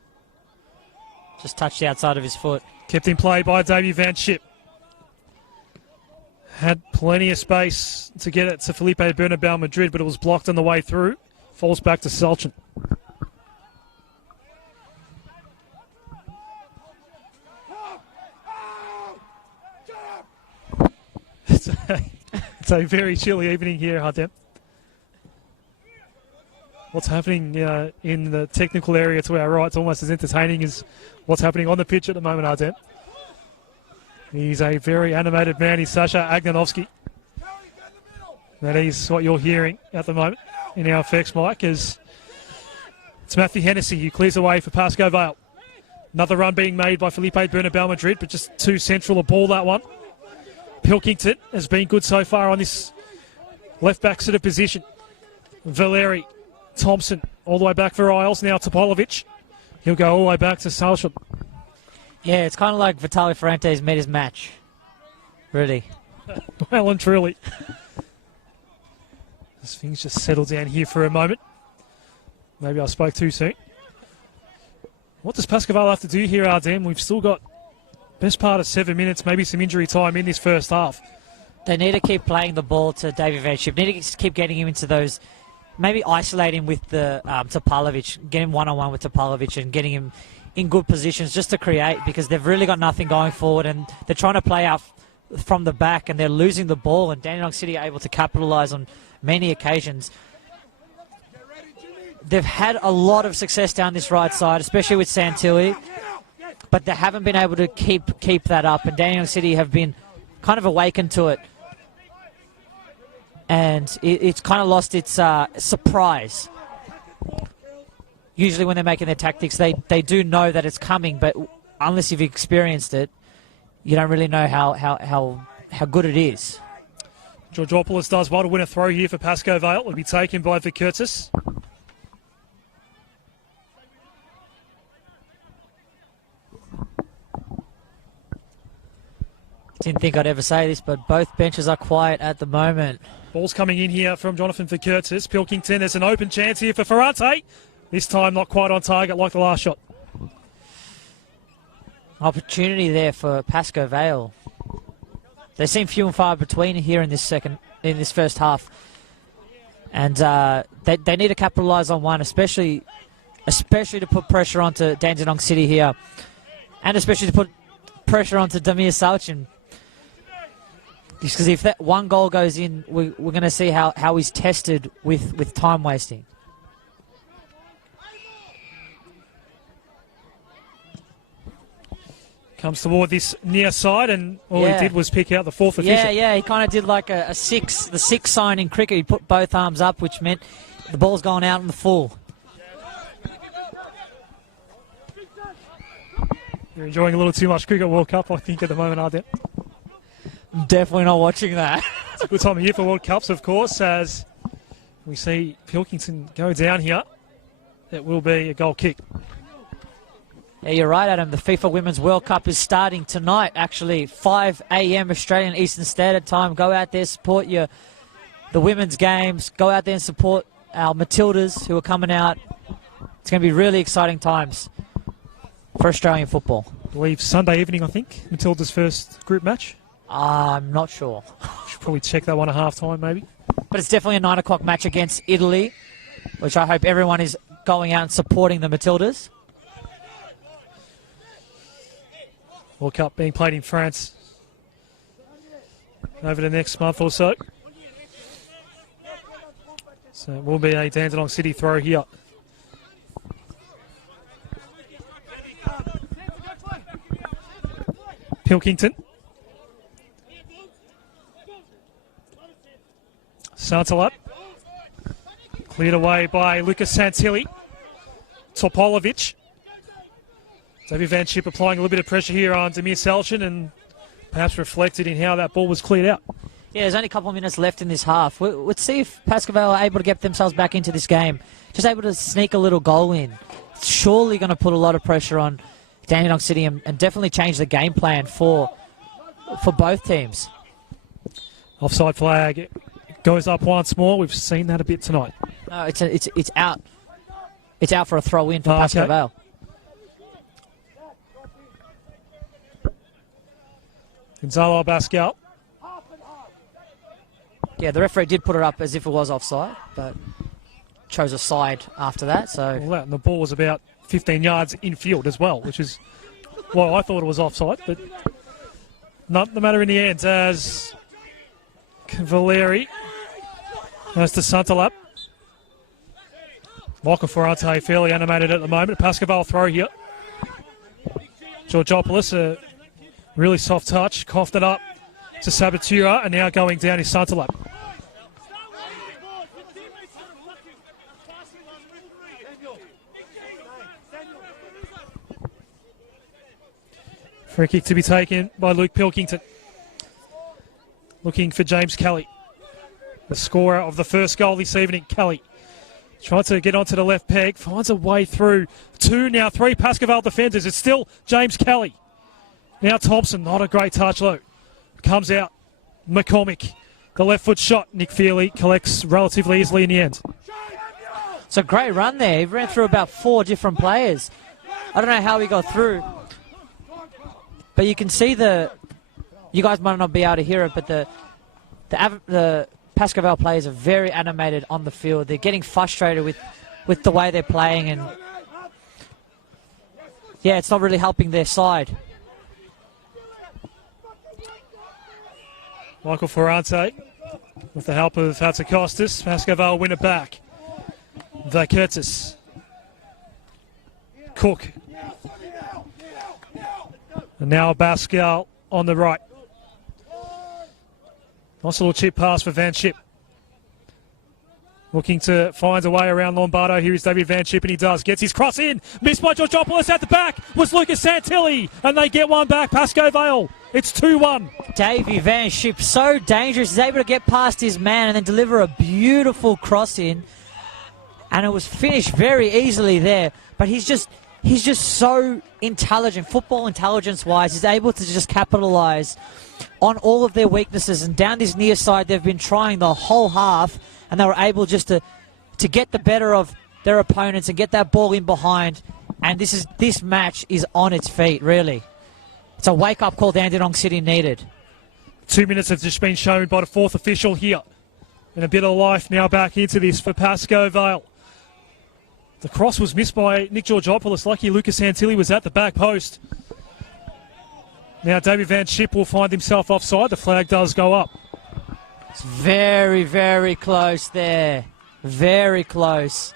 Just touched the outside of his foot. Kept in play by Davey Van Schip. Had plenty of space to get it to Felipe Bernabeu Madrid, but it was blocked on the way through. Falls back to Salchin. It's a very chilly evening here, Hardem. What's happening in the technical area to our right is almost as entertaining as what's happening on the pitch at the moment, Hardem. He's a very animated man. He's Sasha Agnanovsky. That is what you're hearing at the moment in our effects mic, as it's Matthew Hennessy who clears away for Pasco Vale. Another run being made by Felipe Bernabeu Madrid, but just too central a ball, that one. Pilkington has been good so far on this left-back sort of position. Valeri, Thompson, all the way back for Isles. Now Topolovic. He'll go all the way back to Salsham. Yeah, it's kind of like Vitaly Ferrante's met his match. Really. Well and truly. As things just settle down here for a moment. Maybe I spoke too soon. What does Pasco Vale have to do here, Ardem? We've still got best part of 7 minutes, maybe some injury time in this first half. They need to keep playing the ball to David Van Schip. Need to keep getting him into those, maybe isolate him with the Topalovic, get him one-on-one with Topalovic and getting him in good positions just to create, because they've really got nothing going forward and they're trying to play out from the back and they're losing the ball, and Dandenong City are able to capitalise on many occasions. They've had a lot of success down this right side, especially with Santilli, but they haven't been able to keep that up, and Dandenong City have been kind of awakened to it, and it's kind of lost its surprise. Usually when they're making their tactics, they do know that it's coming, but unless you've experienced it, you don't really know how good it is. Georgopoulos does well to win a throw here for Pasco Vale. It'll be taken by Vikurtis. Didn't think I'd ever say this, but both benches are quiet at the moment. Ball's coming in here from Jonathan Vikurtis. Pilkington, there's an open chance here for Ferrante. This time not quite on target like the last shot. Opportunity there for Pasco Vale. They seem few and far between here in this first half, and they need to capitalise on one, especially to put pressure onto Dandenong City here, and especially to put pressure onto Damir Salchin. Because if that one goal goes in, we're going to see how he's tested with time wasting. Comes toward this near side, and all he did was pick out the fourth official. Yeah, he kind of did like the six sign in cricket. He put both arms up, which meant the ball's gone out in the full. You're enjoying a little too much Cricket World Cup, I think, at the moment, aren't you? I'm definitely not watching that. It's a good time of year for World Cups, of course, as we see Pilkington go down here. It will be a goal kick. Yeah, you're right, Adam. The FIFA Women's World Cup is starting tonight, actually. 5 a.m. Australian Eastern Standard Time. Go out there, support the women's games. Go out there and support our Matildas who are coming out. It's going to be really exciting times for Australian football. I believe Sunday evening, I think, Matilda's first group match. I'm not sure. Should probably check that one at half-time, maybe. But it's definitely a 9 o'clock match against Italy, which I hope everyone is going out and supporting the Matildas. World Cup being played in France over the next month or so. So it will be a Dandenong City throw here. Pilkington. Santalat. Cleared away by Lucas Santilli. Topolovic. David Van Schip applying a little bit of pressure here on Damir Salchin, and perhaps reflected in how that ball was cleared out. Yeah, there's only a couple of minutes left in this half. Let's see if Pasco Vale are able to get themselves back into this game. Just able to sneak a little goal in. It's surely going to put a lot of pressure on Dandenong City and definitely change the game plan for both teams. Offside flag goes up once more. We've seen that a bit tonight. No, it's out. It's out for a throw in for Pasco okay. Vale. Gonzalo Abascal. Yeah, the referee did put it up as if it was offside, but chose a side after that. So And the ball was about 15 yards infield as well, which is why I thought it was offside, but not the matter in the end as Valeri goes to Santalap. Michael Ferrante fairly animated at the moment. Pasco Vale throw here. Georgopoulos, a really soft touch, coughed it up to Sabatura, and now going down is Santalap. Free kick to be taken by Luke Pilkington. Looking for James Kelly, the scorer of the first goal this evening. Kelly trying to get onto the left peg, finds a way through. 3 Pasco Vale defenders. It's still James Kelly. Now Thompson, not a great touch though. Comes out. McCormick, the left foot shot. Nick Feely collects relatively easily in the end. it's a great run there. He ran through about 4 different players. I don't know how he got through, but you can see you guys might not be able to hear it, but the Pasco Vale players are very animated on the field. They're getting frustrated with the way they're playing, and yeah, it's not really helping their side. Michael Ferrante, with the help of Hatzakostas, Pasco Vale win it back. Vakertis. Cook. And now Bascal on the right. Nice little chip pass for Van Schip. Looking to find a way around Lombardo. Here is David Van Schip, and he does. Gets his cross in. Missed by Georgopoulos at the back. Was Lucas Santilli. And they get one back. Pasco Vale. It's 2-1. Davey Van Schip, so dangerous. He's able to get past his man and then deliver a beautiful cross in. And it was finished very easily there. But he's just so intelligent, football intelligence-wise. He's able to just capitalise on all of their weaknesses. And down this near side, they've been trying the whole half, and they were able just to get the better of their opponents and get that ball in behind. And this match is on its feet, really. It's a wake-up call Dandenong City needed. 2 minutes have just been shown by the 4th official here. And a bit of life now back into this for Pasco Vale. The cross was missed by Nick Georgopoulos. Lucky Lucas Santilli was at the back post. Now David Van Schip will find himself offside. The flag does go up. It's very, very close there. Very close.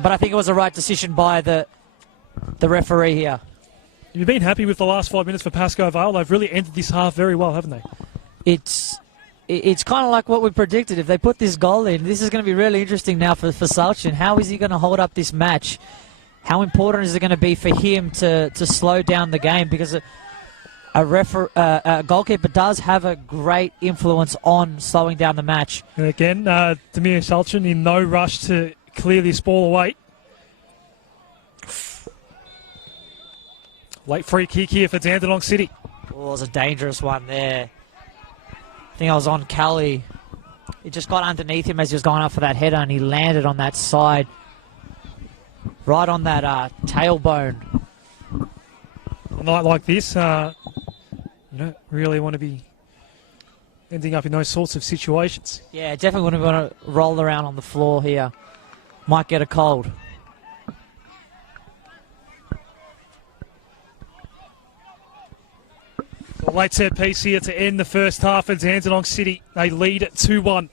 But I think it was the right decision by the referee here. You've been happy with the last 5 minutes for Pasco Vale. They've really ended this half very well, haven't they? It's kind of like what we predicted. If they put this goal in, this is going to be really interesting now for Salchin. How is he going to hold up this match? How important is it going to be for him to slow down the game? Because a goalkeeper does have a great influence on slowing down the match. And again, Demir Salchin in no rush to clear this ball away. Late free kick here for Dandenong City. Oh, it was a dangerous one there. I think I was on Kelly. He just got underneath him as he was going up for that header, and he landed on that side. Right on that tailbone. A night like this, you don't really want to be ending up in those sorts of situations. Yeah, definitely wouldn't want to roll around on the floor here. Might get a cold. A late set piece here to end the first half of Dandenong City. They lead at 2-1.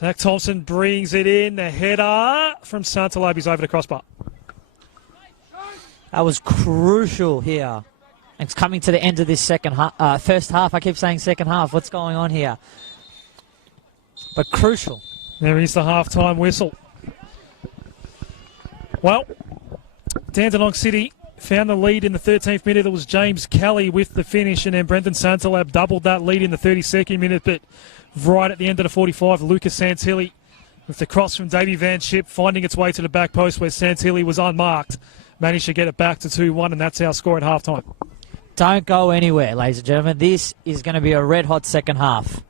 Zach Thompson brings it in. The header from Santalabi's over the crossbar. That was crucial here. And it's coming to the end of this first half. I keep saying second half. What's going on here? But crucial. There is the half-time whistle. Well, Dandenong City found the lead in the 13th minute. It was James Kelly with the finish, and then Brendan Santalab doubled that lead in the 32nd minute. But right at the end of the 45, Lucas Santilli with the cross from Davey Van Schip finding its way to the back post where Santilli was unmarked. Managed to get it back to 2-1, and that's our score at halftime. Don't go anywhere, ladies and gentlemen. This is going to be a red-hot second half.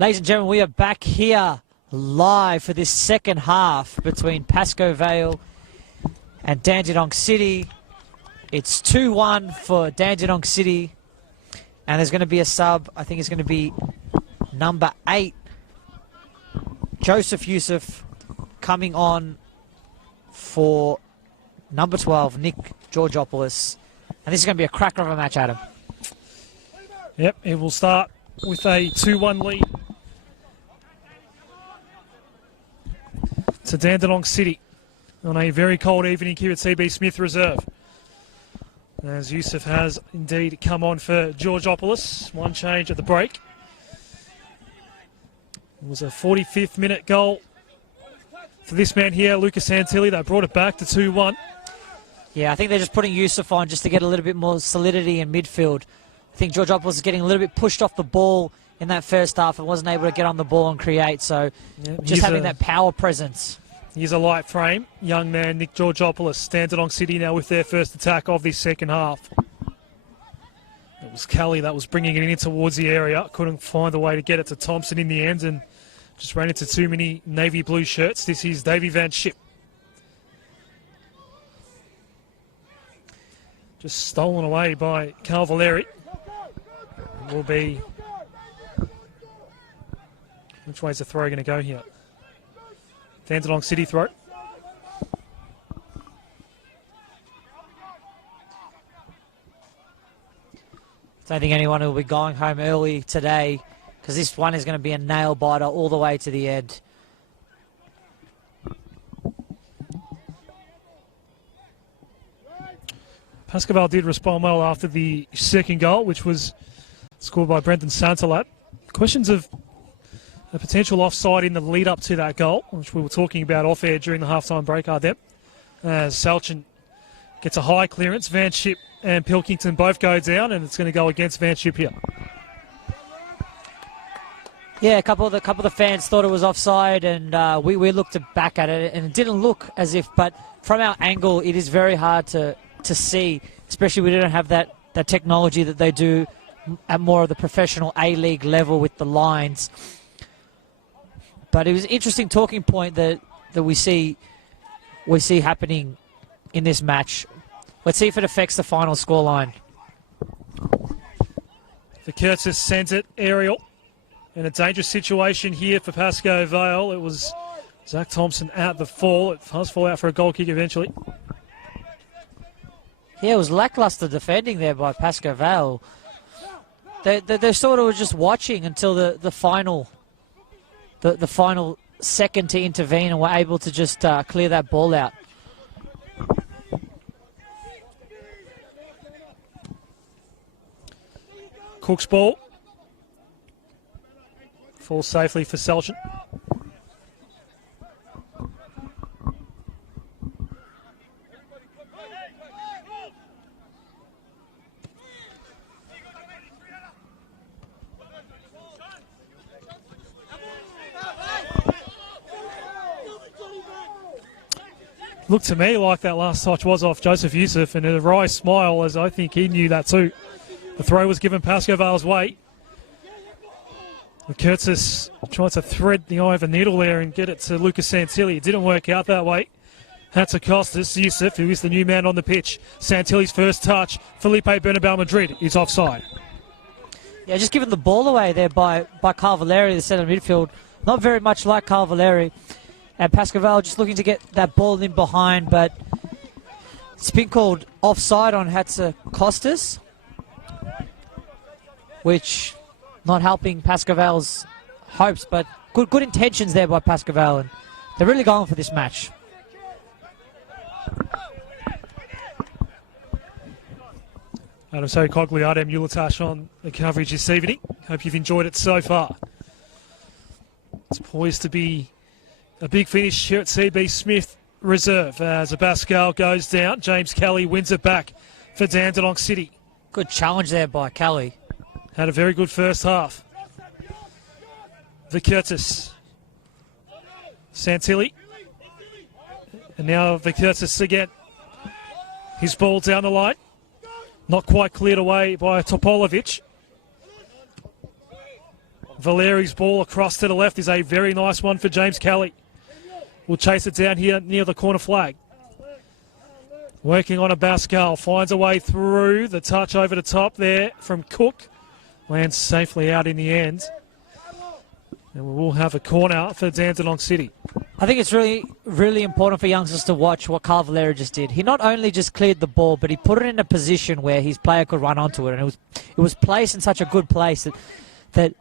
Ladies and gentlemen, we are back here live for this second half between Pasco Vale and Dandenong City. It's 2-1 for Dandenong City, and there's going to be a sub. I think it's going to be number 8, Joseph Youssef, coming on for number 12, Nick Georgopoulos. And this is going to be a cracker of a match, Adam. Yep, it will start with a 2-1 lead to Dandenong City on a very cold evening here at CB Smith Reserve. As Youssef has indeed come on for Georgopoulos. One change at the break. It was a 45th minute goal for this man here, Lucas Santilli. They brought it back to 2-1. Yeah, I think they're just putting Youssef on just to get a little bit more solidity in midfield. I think Georgopoulos is getting a little bit pushed off the ball in that first half and wasn't able to get on the ball and create. So just having that power presence. He's a light frame, young man Nick Georgopoulos. Dandenong City now with their first attack of this second half. It was Kelly that was bringing it in towards the area. Couldn't find a way to get it to Thompson in the end and just ran into too many navy blue shirts. This is Davy Van Schip. Just stolen away by Carl Valeri. It will be... Which way is the throw going to go here? Dandenong City throw. Don't think anyone will be going home early today because this one is going to be a nail biter all the way to the end. Pasco Vale did respond well after the second goal, which was scored by Brendan Santalat. Questions of a potential offside in the lead up to that goal, which we were talking about off air during the halftime break, are them. As Salchin gets a high clearance, Van Schip and Pilkington both go down, and it's going to go against Van Schip here. Yeah, a couple of the fans thought it was offside, and we looked back at it, and it didn't look as if. But from our angle, it is very hard to see, especially we don't have that technology that they do at more of the professional A-League level with the lines. But it was an interesting talking point that we see happening in this match. Let's see if it affects the final scoreline. The Curtis sends it aerial. In a dangerous situation here for Pasco Vale. It was Zach Thompson at the fall. It does fall out for a goal kick eventually. Yeah, it was lackluster defending there by Pasco Vale. They sort of were just watching until the final second to intervene and were able to just clear that ball out. Cook's ball. Falls safely for Salchin. Looked to me like that last touch was off Joseph Youssef, and a wry smile as I think he knew that too. The throw was given Pasco Vale's way. Curtis tried to thread the eye of a needle there and get it to Lucas Santilli. It didn't work out that way. Had to cost us. Youssef, who is the new man on the pitch. Santilli's first touch. Felipe Bernabeu Madrid is offside. Yeah, just giving the ball away there by Carl Valeri, the centre midfield. Not very much like Carl Valeri. And Pasco Vale just looking to get that ball in behind, but it's been called offside on Hatza Costas, which not helping Pasco Vale's hopes, but good intentions there by Pasco Vale, and they're really going for this match. Adam Cogliardi and Mulatash on the coverage this evening. Hope you've enjoyed it so far. It's poised to be a big finish here at CB Smith Reserve as Abascal goes down. James Kelly wins it back for Dandenong City. Good challenge there by Kelly. Had a very good first half. Vikertis. Santilli. And now Vikertis again. His ball down the line. Not quite cleared away by Topolovic. Valeri's ball across to the left is a very nice one for James Kelly. Will chase it down here near the corner flag. Working on a Pascal, finds a way through. The touch over the top there from Cook. Lands safely out in the end. And we will have a corner for Dandenong City. I think it's really, really important for youngsters to watch what Carl Valeri just did. He not only just cleared the ball, but he put it in a position where his player could run onto it. And it was placed in such a good place that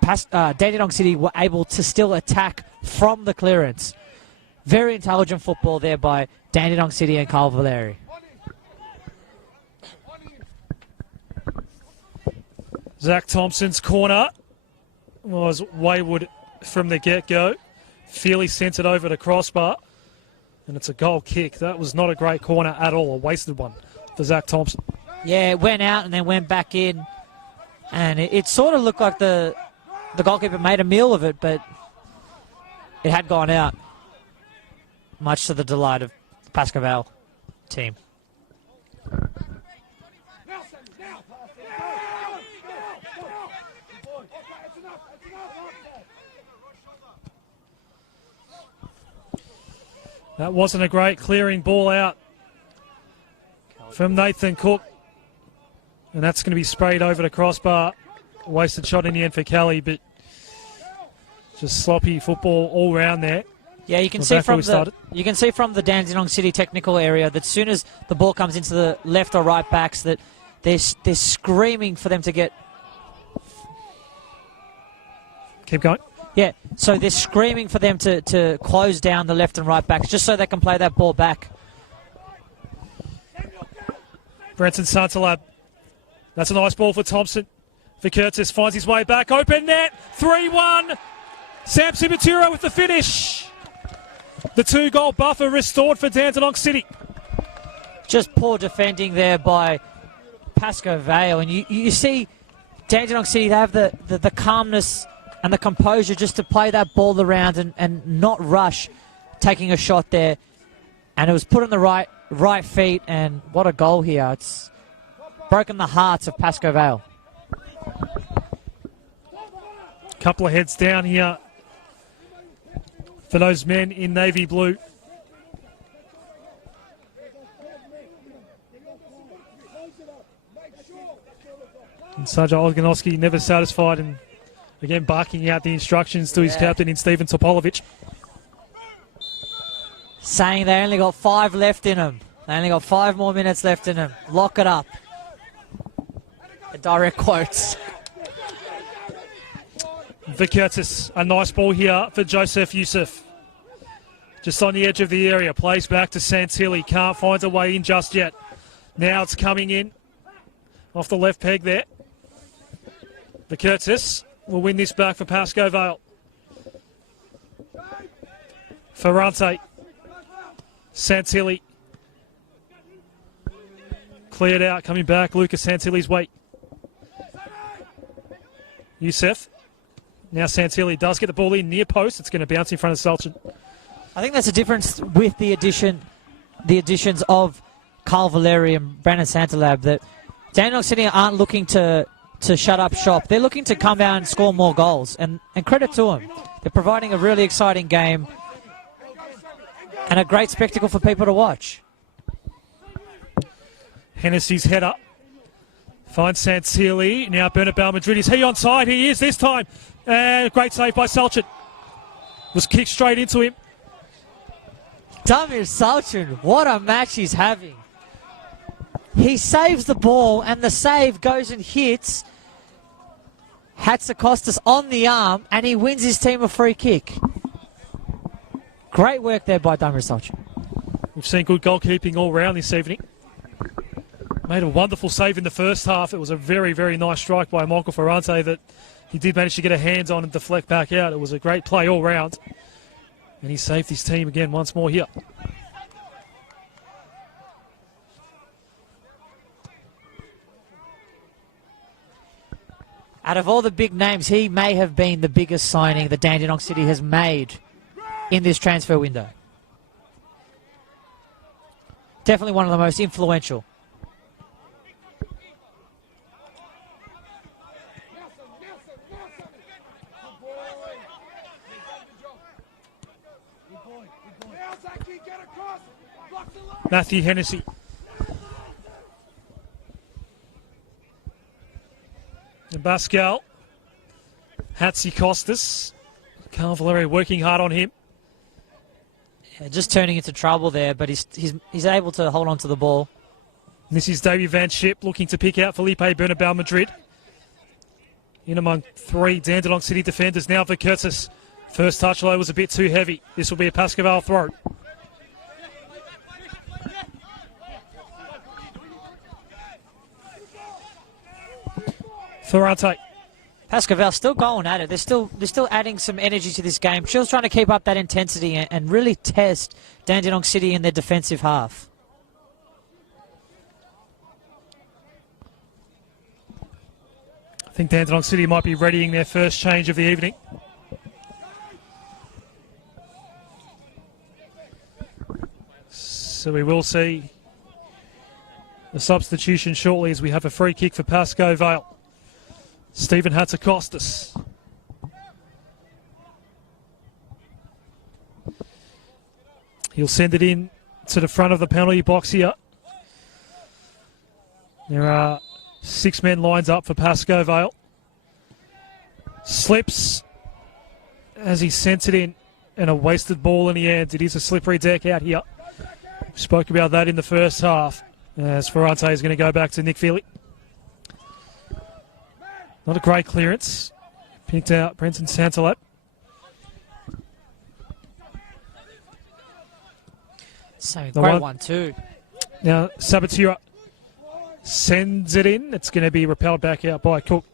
Dandenong City were able to still attack from the clearance. Very intelligent football there by Dandenong City and Carl Valeri. Zach Thompson's corner was wayward from the get-go. Feely sent it over the crossbar, and it's a goal kick. That was not a great corner at all, a wasted one for Zach Thompson. Yeah, it went out and then went back in, and it sort of looked like the goalkeeper made a meal of it, but it had gone out, much to the delight of the Pasco Vale team. That wasn't a great clearing ball out from Nathan Cook. And that's going to be sprayed over the crossbar. Wasted shot in the end for Kelly, but just sloppy football all round there. Yeah, you can see from the Dandenong City technical area that as soon as the ball comes into the left or right backs that they're screaming for them to get... Keep going. Yeah, so they're screaming for them to close down the left and right backs just so they can play that ball back. Brenton Santalab. That's a nice ball for Thompson. For Curtis, finds his way back. Open net. 3-1. Sam Cimaturo with the finish. The 2-goal buffer restored for Dandenong City. Just poor defending there by Pasco Vale. And you see Dandenong City, they have the calmness and the composure just to play that ball around and not rush taking a shot there. And it was put on the right feet, and what a goal here. It's broken the hearts of Pasco Vale. Couple of heads down here for those men in navy blue. And Saja Olganowski never satisfied, and again barking out the instructions to his captain in Stephen Topolovic. Saying they only got 5 left in them. They only got 5 more minutes left in them. Lock it up. Direct quotes. Vikertis, a nice ball here for Joseph Youssef. Just on the edge of the area. Plays back to Santilli. Can't find a way in just yet. Now it's coming in. Off the left peg there. Vikertis will win this back for Pasco Vale. Ferrante. Santilli. Cleared out, coming back. Lucas Santilli's weight. Youssef. Now Santilli does get the ball in near post. It's going to bounce in front of Selchin. I think that's the difference with the additions of Carl Valeri and Brandon Santalab, that Dandenong City aren't looking to shut up shop. They're looking to come out and score more goals. And credit to them. They're providing a really exciting game and a great spectacle for people to watch. Hennessy's header. Finds Santilli. Now Bernard Balmadrid. Is he onside? He is this time. Great save by Selchin. Was kicked straight into him. Damir Selchin, what a match he's having. He saves the ball and the save goes and hits Hatzakostas on the arm, and he wins his team a free kick. Great work there by Damir Selchin. We've seen good goalkeeping all round this evening. Made a wonderful save in the first half. It was a very, very nice strike by Michael Ferrante that he did manage to get a hands on and deflect back out. It was a great play all round. And he saved his team again once more here. Out of all the big names, he may have been the biggest signing that Dandenong City has made in this transfer window. Definitely one of the most influential. Matthew Hennessy. And Pascal. Hatzi Costas. Cavallari working hard on him. Yeah, just turning into trouble there, but he's able to hold on to the ball. This is Davey Van Schip looking to pick out Felipe Bernabeu Madrid. In among three Dandenong City defenders now for Curtis. First touch low was a bit too heavy. This will be a Pasco Vale throw. Ferrante. Pasco Vale still going at it. They're still adding some energy to this game. Still trying to keep up that intensity and really test Dandenong City in their defensive half. I think Dandenong City might be readying their first change of the evening. So we will see the substitution shortly as we have a free kick for Pasco Vale. Stephen Hatzakostas. He'll send it in to the front of the penalty box here. There are 6 men lines up for Pasco Vale. Slips as he sent it in, and a wasted ball in the end. It is a slippery deck out here. We spoke about that in the first half, as Ferrante is going to go back to Nick Feely. Not a great clearance. Picked out Brenton Santalap. So great one too. Now Sabatura sends it in. It's going to be repelled back out by Cook.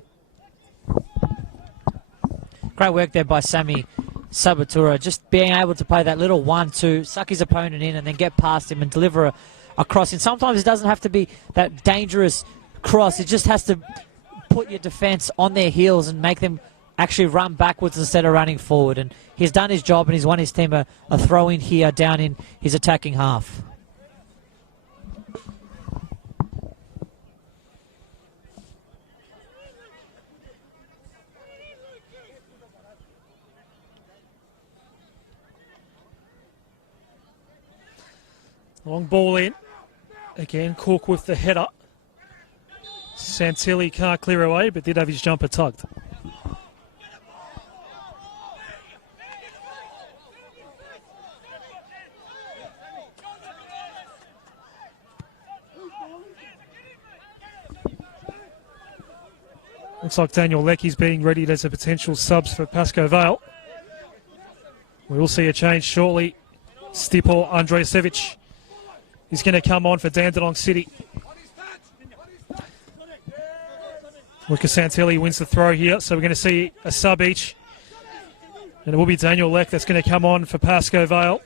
Great work there by Sammy Sabatura. Just being able to play that little 1-2, suck his opponent in and then get past him and deliver a cross. And sometimes it doesn't have to be that dangerous cross. It just has to put your defence on their heels and make them actually run backwards instead of running forward. And he's done his job and he's won his team a throw in here down in his attacking half. Long ball in. Again, Cook with the header. Santilli can't clear away, but did have his jumper tugged. Looks like Daniel Lecky's being readied as a potential subs for Pasco Vale. We will see a change shortly. Stipo Andrejevic is going to come on for Dandenong City. Lucas Santilli wins the throw here, so we're going to see a sub each. And it will be Daniel Leck that's going to come on for Pasco Vale.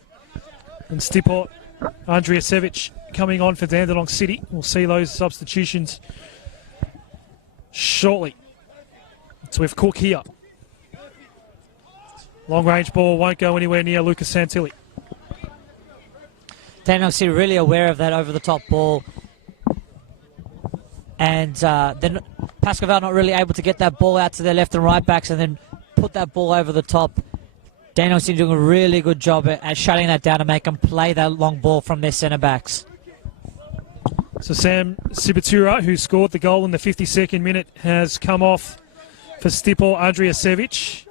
And Stipo Andrejevic coming on for Dandenong City. We'll see those substitutions shortly. So we've Cook here. Long range ball won't go anywhere near Lucas Santilli. Dandenong City really aware of that over the top ball. And then Pasco Vale not really able to get that ball out to their left and right backs and then put that ball over the top. Dandenong City doing a really good job at shutting that down and make them play that long ball from their centre backs. So Sam Sibatura, who scored the goal in the 52nd minute, has come off for Stipo Andrejevic.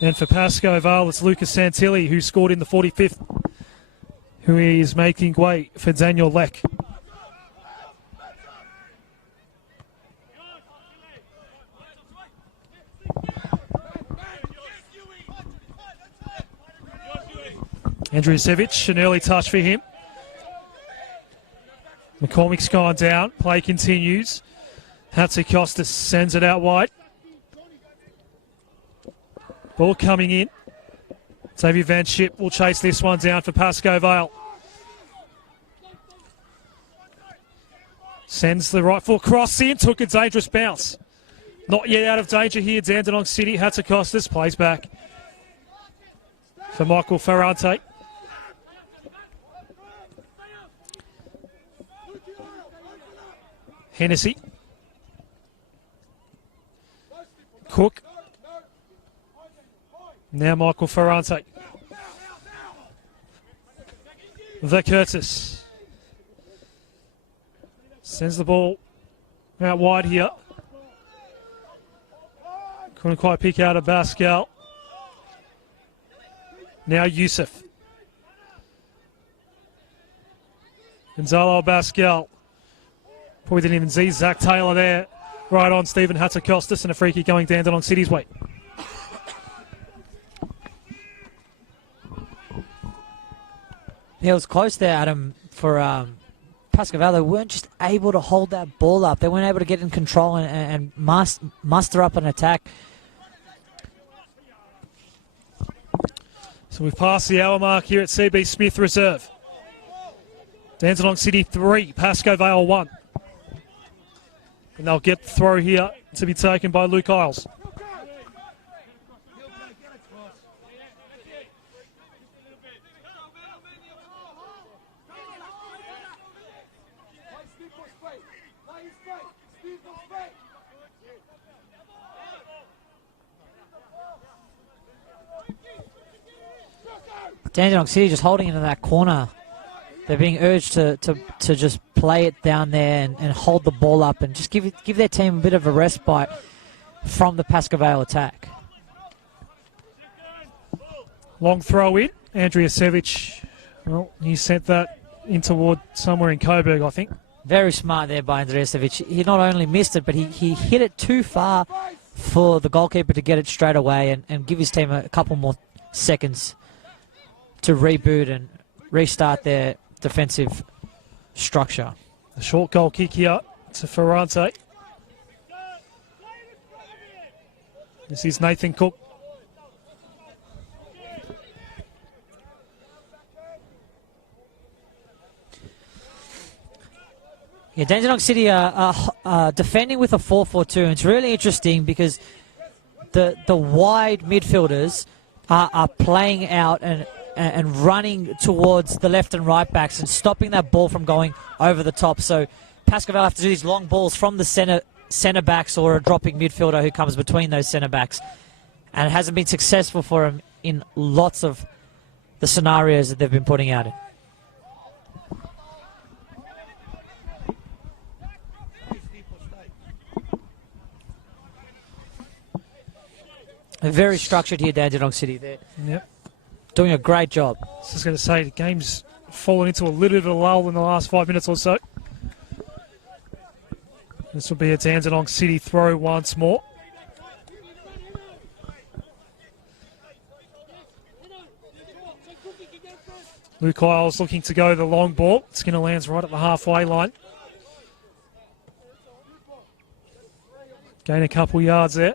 And for Pasco Vale, it's Lucas Santilli, who scored in the 45th, who is making way for Daniel Leck. Andrejevic, an early touch for him. McCormick's gone down. Play continues. Hatzikostas sends it out wide. Ball coming in. Xavier Van Schip will chase this one down for Pasco Vale. Sends the right foot cross in. Took a dangerous bounce. Not yet out of danger here. Dandenong City. Hatzikostas plays back for Michael Ferrante. Hennessy. Cook. Now Michael Ferrante. The Curtis sends the ball out wide here. Couldn't quite pick out a Pascal. Now Youssef. Gonzalo Pascal. Probably didn't even see Zach Taylor there. Right on Stephen Hatzakostas, and a free kick going Dandenong City's way. Yeah, it was close there, Adam, for Pasco Vale. They weren't just able to hold that ball up. They weren't able to get in control and muster up an attack. So we've passed the hour mark here at CB Smith Reserve. Dandenong City 3, Pasco Vale 1. And they'll get the throw here to be taken by Luke Isles. Dandenong City just holding into that corner. They're being urged to just play it down there and hold the ball up and just give their team a bit of a respite from the Pasco Vale attack. Long throw in. Andrijasevic, well, he sent that in toward somewhere in Coburg, I think. Very smart there by Andrijasevic. He not only missed it, but he hit it too far for the goalkeeper to get it straight away and give his team a couple more seconds to reboot and restart their defensive structure. The short goal kick here to Ferrante. This is Nathan Cook. Yeah, Dandenong City are defending with a 4-4-2. And it's really interesting because the wide midfielders are playing out and running towards the left and right backs and stopping that ball from going over the top. So Pasco Vale have to do these long balls from the centre backs or a dropping midfielder who comes between those centre backs. And it hasn't been successful for him in lots of the scenarios that they've been putting out in. Very structured here, Dandenong City. They're doing a great job. I was just going to say, the game's fallen into a little bit of a lull in the last 5 minutes or so. This will be a Dandenong City throw once more. Luke Isles looking to go the long ball. Skinner lands right at the halfway line. Gain a couple yards there.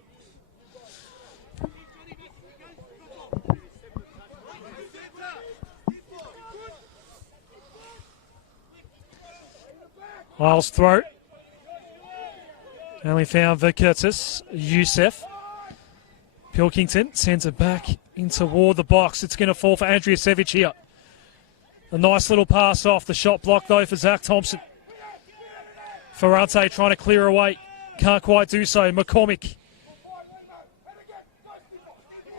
Isles throw. Only found Verkertis. Youssef. Pilkington sends it back in toward the box. It's going to fall for Andrijasevic here. A nice little pass off. The shot blocked though for Zach Thompson. Ferrante trying to clear away. Can't quite do so. McCormick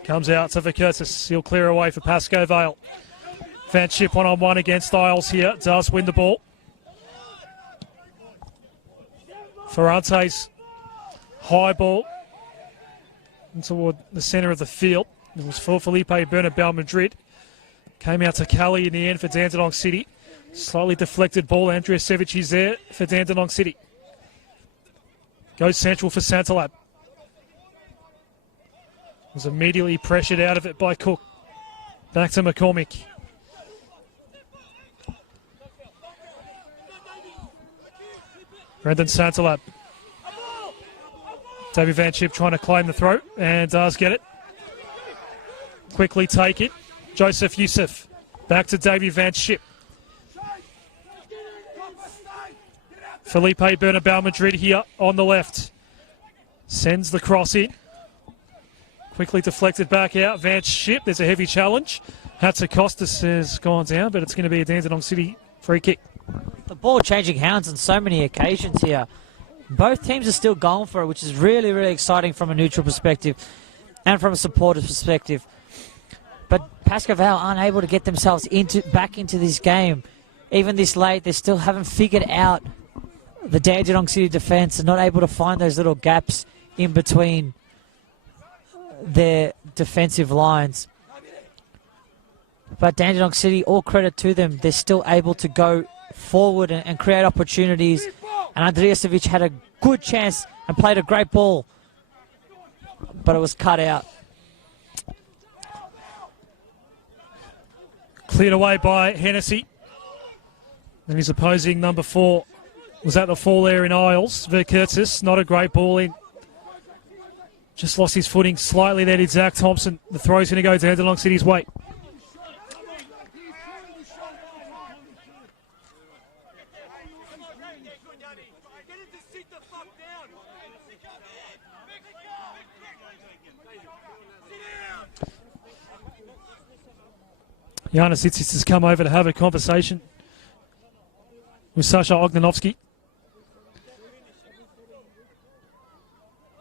comes out to Verkertis. He'll clear away for Pasco Vale. Van Schip one-on-one against Isles here. Does win the ball. Ferrante's high ball toward the centre of the field. It was for Felipe Bernabeu Madrid. Came out to Cali in the end for Dandenong City. Slightly deflected ball. Andrijasevic is there for Dandenong City. Goes central for Santalab. Was immediately pressured out of it by Cook. Back to McCormick. Brendan Santalab. David Van Schip trying to claim the throw and does get it. Quickly take it. Joseph Youssef. Back to David Van Schip. Felipe Bernabeu Madrid here on the left. Sends the cross in. Quickly deflected back out. Van Schip, there's a heavy challenge. Hatzakostas has gone down, but it's going to be a Dandenong City free kick. The ball changing hands on so many occasions here. Both teams are still going for it, which is really, really exciting from a neutral perspective and from a supporter's perspective. But Pasco Vale aren't able to get themselves back into this game. Even this late, they still haven't figured out the Dandenong City defence and not able to find those little gaps in between their defensive lines. But Dandenong City, all credit to them, they're still able to go forward and create opportunities. And Andrijasevic had a good chance and played a great ball, but it was cut out. Cleared away by Hennessy. And his opposing number 4 was at the fall there in Isles. Verkurtis, not a great ball in. Just lost his footing slightly there, did Zach Thompson. The throw's going to go to Dandenong City's way. Janis Itzis has come over to have a conversation with Sasha Ognanovsky,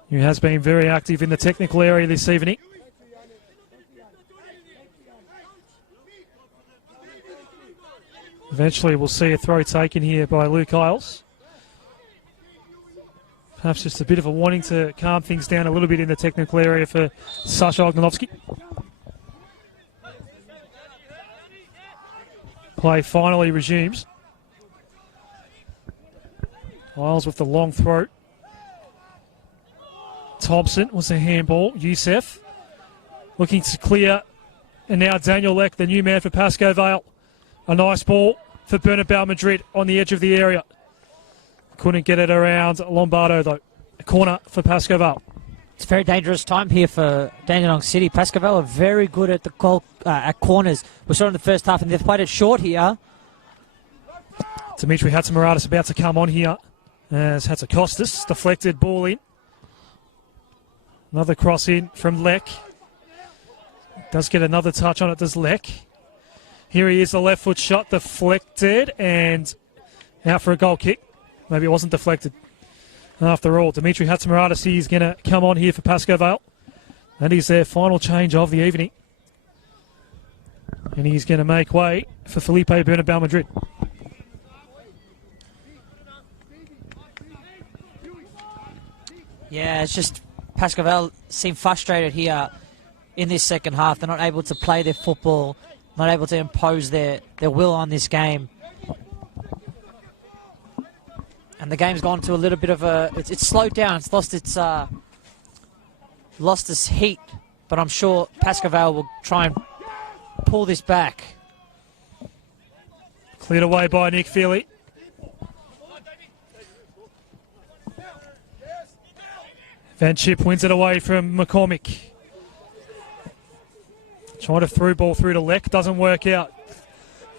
who has been very active in the technical area this evening. Eventually we'll see a throw taken here by Luke Isles. Perhaps just a bit of a warning to calm things down a little bit in the technical area for Sasha Ognanovsky. Play finally resumes. Isles with the long throw. Thompson was a handball. Youssef looking to clear. And now Daniel Leck, the new man for Pasco Vale. A nice ball for Bernabeu Madrid on the edge of the area. Couldn't get it around Lombardo though. A corner for Pasco Vale. It's a very dangerous time here for Dandenong City. Pasco Vale are very good at the at corners. We saw in the first half, and they've played it short here. Dimitri Hatzimaradis about to come on here as Hatzakostas deflected ball in. Another cross in from Leck. Does get another touch on it, does Leck. Here he is, the left foot shot deflected and out for a goal kick. Maybe it wasn't deflected. After all, Dimitri Hatzimaradis is going to come on here for Pasco Vale. That is their final change of the evening. And he's going to make way for Felipe Bernabeu Madrid. Yeah, it's just Pasco Vale seem frustrated here in this second half. They're not able to play their football, not able to impose their will on this game. And the game's gone to a little bit of a... It's slowed down. It's lost its heat. But I'm sure Pasco Vale will try and pull this back. Cleared away by Nick Feely. Van Chip wins it away from McCormick. Trying to through ball through to Leck. Doesn't work out.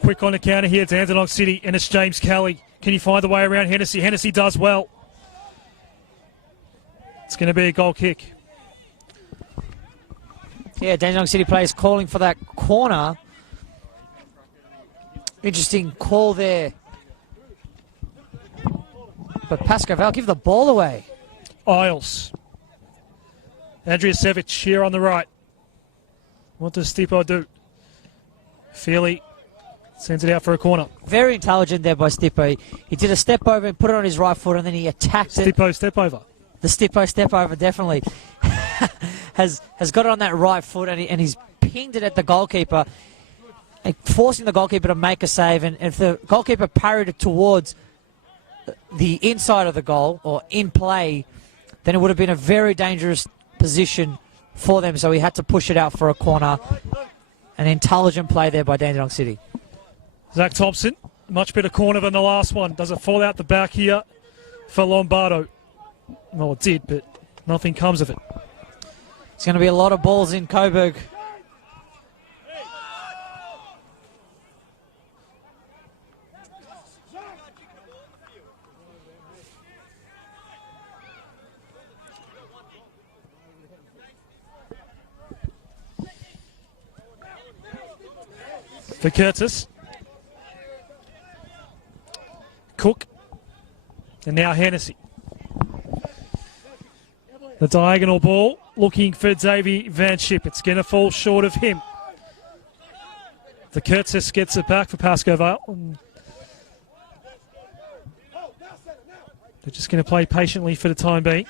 Quick on the counter here. Dandenong City. And it's James Kelly. Can you find the way around Hennessy? Hennessy does well. It's going to be a goal kick. Yeah, Dandenong City players calling for that corner. Interesting call there. But Pasco Vale give the ball away. Isles. Andrijasevic here on the right. What does Stipo do? Feely sends it out for a corner. Very intelligent there by Stipo. He did a step over and put it on his right foot, and then he attacked it. Stipo step over. The Stipo step over, definitely. has got it on that right foot, and he's pinged it at the goalkeeper, and forcing the goalkeeper to make a save. And if the goalkeeper parried it towards the inside of the goal, or in play, then it would have been a very dangerous position for them. So he had to push it out for a corner. An intelligent play there by Dandenong City. Zach Thompson, much better corner than the last one. Does it fall out the back here for Lombardo? Well, it did, but nothing comes of it. It's going to be a lot of balls in Coburg. For Curtis. Cook. And now Hennessy. The diagonal ball looking for Davy Van Schip. It's going to fall short of him. The Curtis gets it back for Pasco Vale. And they're just going to play patiently for the time being.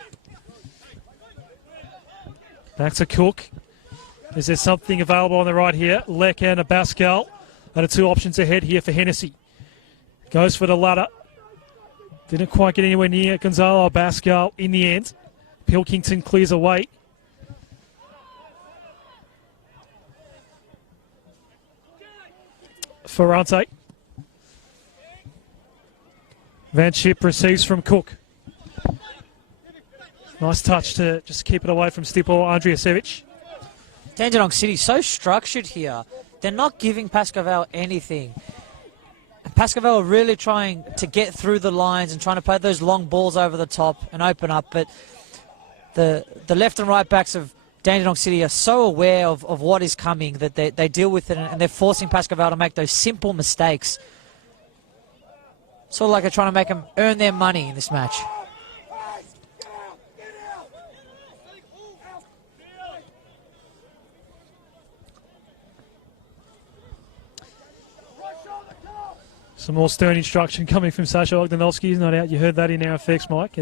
Back to Cook. Is there something available on the right here? Leck and a Pascal are the two options ahead here for Hennessy. Goes for the ladder. Didn't quite get anywhere near Gonzalo or Pascal in the end. Pilkington clears away. Ferrante. Van Schip receives from Cook. Nice touch to just keep it away from Stipo Andrijasevic. Dandenong City so structured here. They're not giving Pasco Vale anything. And Pasco Vale are really trying to get through the lines and trying to play those long balls over the top and open up. But the left and right backs of Dandenong City are so aware of what is coming that they deal with it, and they're forcing Pasco Vale to make those simple mistakes. Sort of like they're trying to make them earn their money in this match. Some more stern instruction coming from Sasha Ogdanowski. No doubt you heard that in our effects, Mike.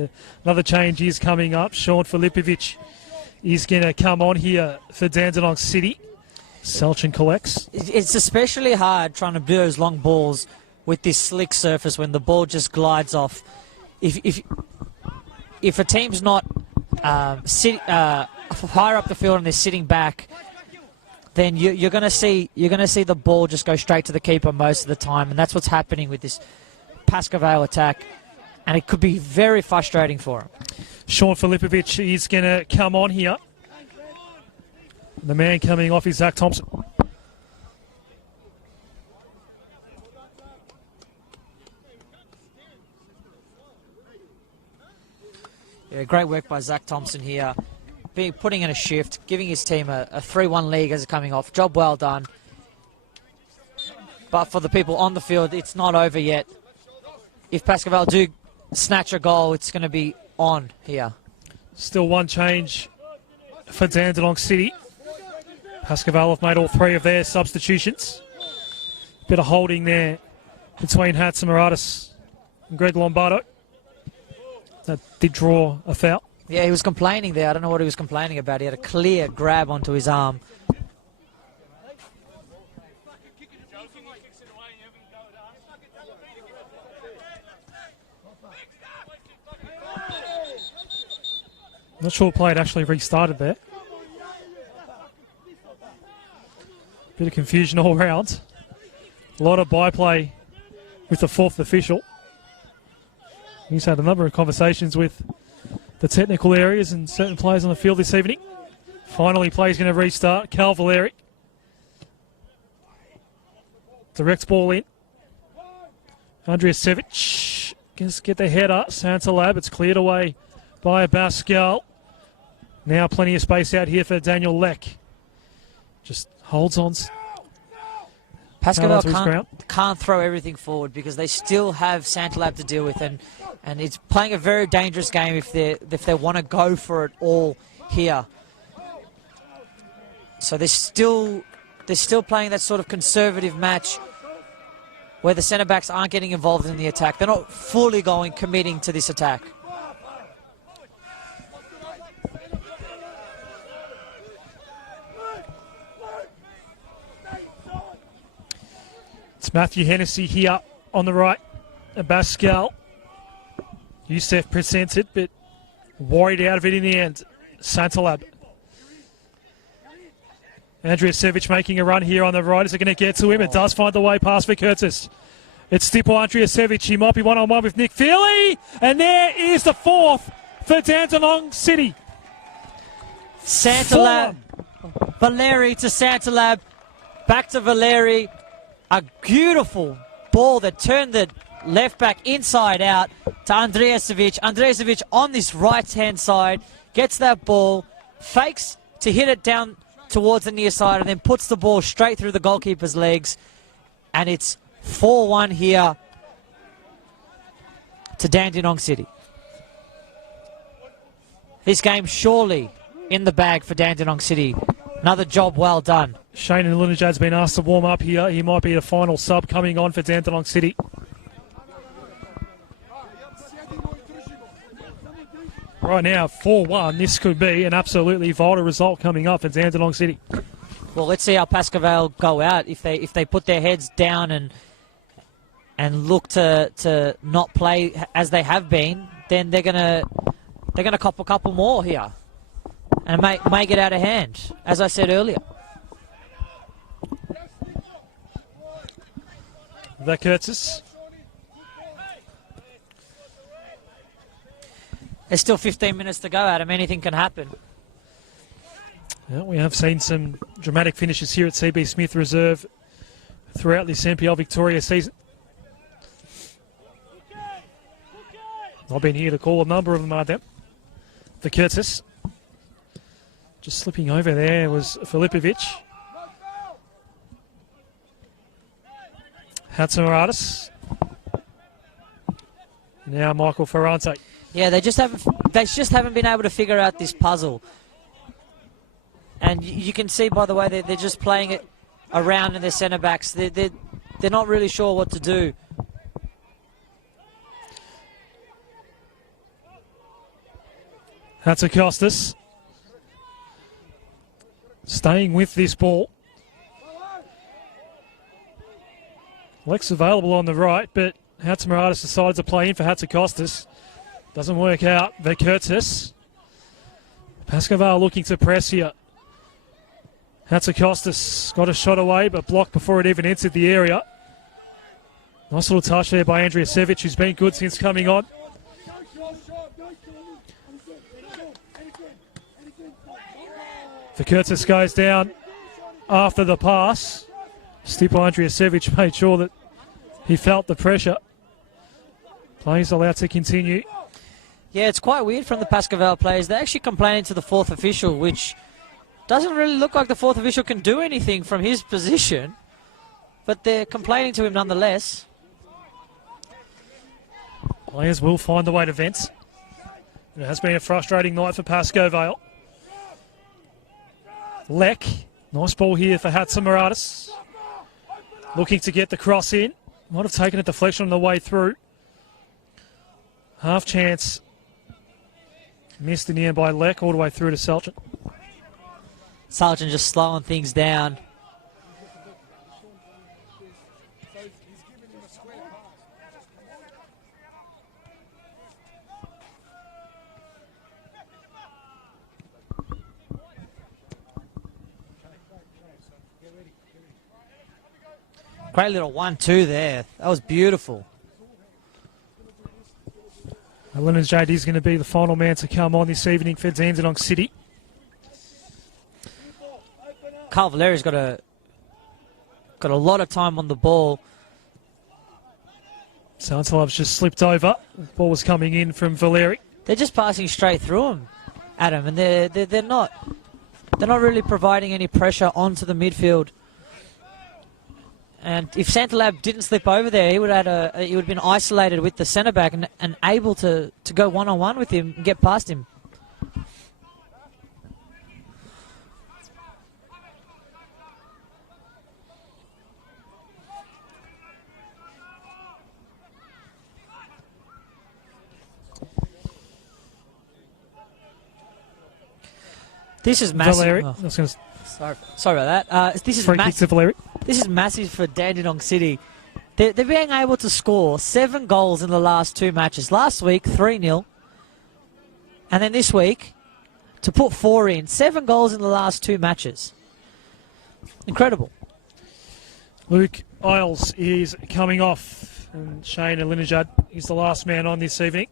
Another change is coming up. Sean Filipovic is going to come on here for Dandenong City. Selchin collects. It's especially hard trying to do those long balls with this slick surface when the ball just glides off. If a team's not higher up the field and they're sitting back, then you're going to see the ball just go straight to the keeper most of the time, and that's what's happening with this Pasco Vale attack, and it could be very frustrating for him. Sean Filipovic is going to come on here. The man coming off is Zach Thompson. Yeah, great work by Zach Thompson here. Putting in a shift, giving his team a 3-1 lead as it's coming off. Job well done. But for the people on the field, it's not over yet. If Pasco Vale do snatch a goal, it's going to be on here. Still one change for Dandenong City. Pasco Vale have made all three of their substitutions. Bit of holding there between Hatzimaradis and Greg Lombardo. That did draw a foul. Yeah, he was complaining there. I don't know what he was complaining about. He had a clear grab onto his arm. Not sure play had actually restarted there. Bit of confusion all round. A lot of byplay with the fourth official. He's had a number of conversations with the technical areas and certain players on the field this evening. Finally, play's going to restart. Cal Valeri. Direct ball in. Andrijasevic. Just get the header. Santa Lab. It's cleared away by Pascal. Now plenty of space out here for Daniel Leck. Just holds on. Pasco Vale can't throw everything forward because they still have Santa Lab to deal with, and it's playing a very dangerous game if they want to go for it all here. So they're still playing that sort of conservative match where the centre backs aren't getting involved in the attack. They're not fully committing to this attack. It's Matthew Hennessy here on the right. Pascal. Youssef presented, but worried out of it in the end. Santalab. Andrijasevic making a run here on the right. Is it going to get to him? It does find the way past for Curtis. It's Stipo Andrijasevic. He might be one-on-one with Nick Feely. And there is the fourth for Dandenong City. Santalab. Valeri to Santalab. Back to Valeri. A beautiful ball that turned the left back inside out to Andrijasevic. Andrijasevic on this right-hand side gets that ball, fakes to hit it down towards the near side, and then puts the ball straight through the goalkeeper's legs. And it's 4-1 here to Dandenong City. This game surely in the bag for Dandenong City. Another job well done. Shane and Linajad's been asked to warm up here. He might be the final sub coming on for Dandenong City. Right now, 4-1. This could be an absolutely vital result coming up for Dandenong City. Well, let's see how Pasco Vale go out. If they put their heads down and look to not play as they have been, then they're gonna cop a couple more here, and it may get out of hand, as I said earlier. The Curtis. There's still 15 minutes to go, Adam. Anything can happen. Yeah, we have seen some dramatic finishes here at CB Smith Reserve throughout this NPL Victoria season. I've been here to call a number of them, Adam. The Curtis. Just slipping over there was Filipovic. Hatzimaratis. Now Michael Ferrante. Yeah, they just haven't been able to figure out this puzzle. And you can see by the way they're just playing it around in their centre backs. They're not really sure what to do. Hatzikostas staying with this ball. Lex available on the right, but Hatzimaratis decides to play in for Hatzikostas. Doesn't work out. Verkurtis. Pasco Vale looking to press here. Hatzikostas got a shot away, but blocked before it even entered the area. Nice little touch there by Andrijasevic, who's been good since coming on. Verkurtis goes down after the pass. Stipo Andrijasevic made sure that he felt the pressure. Players allowed to continue. Yeah, it's quite weird from the Pasco Vale players. They're actually complaining to the fourth official, which doesn't really look like the fourth official can do anything from his position. But they're complaining to him nonetheless. Players will find the way to vent. It has been a frustrating night for Pasco Vale. Leck, nice ball here for Hatzimaratis. Looking to get the cross in. Might have taken a deflection on the way through. Half chance. Missed in the end by Leck all the way through to Selchin. Sargent just slowing things down. Great little 1-2 there. That was beautiful. Lennon JD is going to be the final man to come on this evening for Dandenong City. Carl Valeri's got a lot of time on the ball. Santalov's just slipped over. The ball was coming in from Valeri. They're just passing straight through him, Adam, and they're not really providing any pressure onto the midfield. And if Santalab didn't slip over there, he would have been isolated with the centre back and able to go one-on-one with him and get past him. This is massive. Valeri. Oh, sorry about that. This is free kick to Valeri. This is massive for Dandenong City. They're being able to score 7 goals in the last 2 matches. Last week, 3-0. And then this week, to put 4 in. 7 goals in the last 2 matches. Incredible. Luke Isles is coming off. And Shane Alinajad is the last man on this evening.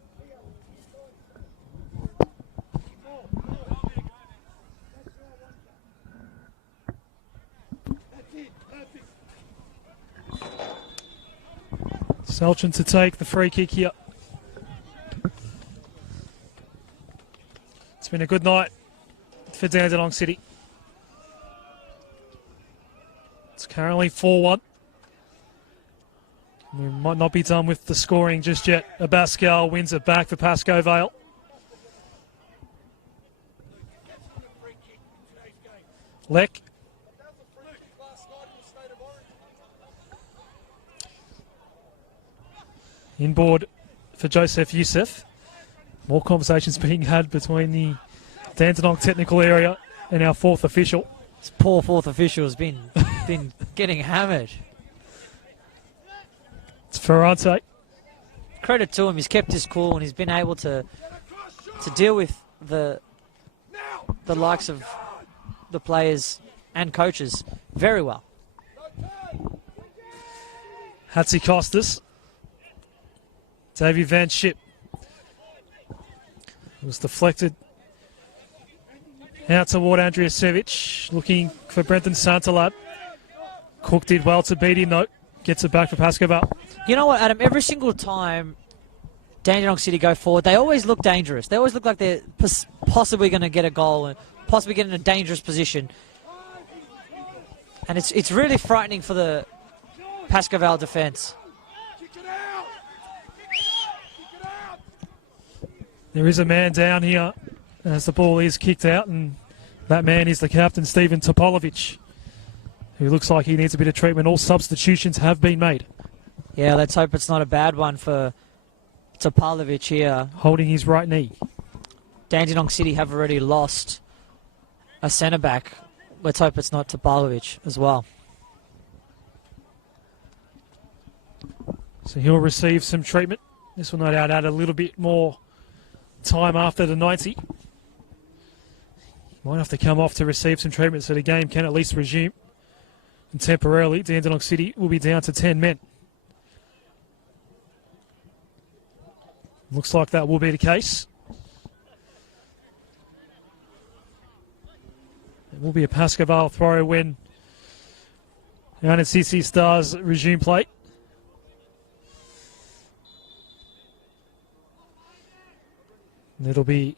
Selchin to take the free kick here. It's been a good night for Dandenong City. It's currently 4-1. We might not be done with the scoring just yet. Abascal wins it back for Pasco Vale. Leck. Inboard for Joseph Youssef. More conversations being had between the Dandenong technical area and our fourth official. This poor fourth official has been getting hammered. It's Ferrante. Credit to him, he's kept his cool and he's been able to deal with the likes of the players and coaches very well. Hatzi Costas. Davy Van Schip. It was deflected out toward Andrijasevic, looking for Brenton Santalab. Cook did well to beat him though. Gets it back for Pasco Vale. You know what, Adam? Every single time Dandenong City go forward, they always look dangerous. They always look like they're possibly going to get a goal and possibly get in a dangerous position. And it's really frightening for the Pasco Vale defence. There is a man down here as the ball is kicked out, and that man is the captain, Stephen Topolovic, who looks like he needs a bit of treatment. All substitutions have been made. Yeah, let's hope it's not a bad one for Topolovic here. Holding his right knee. Dandenong City have already lost a centre-back. Let's hope it's not Topolovic as well. So he'll receive some treatment. This will no doubt add a little bit more time after the 90. Might have to come off to receive some treatment so the game can at least resume. And temporarily, Dandenong City will be down to 10 men. Looks like that will be the case. It will be a Pasco Vale throw when NCC Stars resume play. And it'll be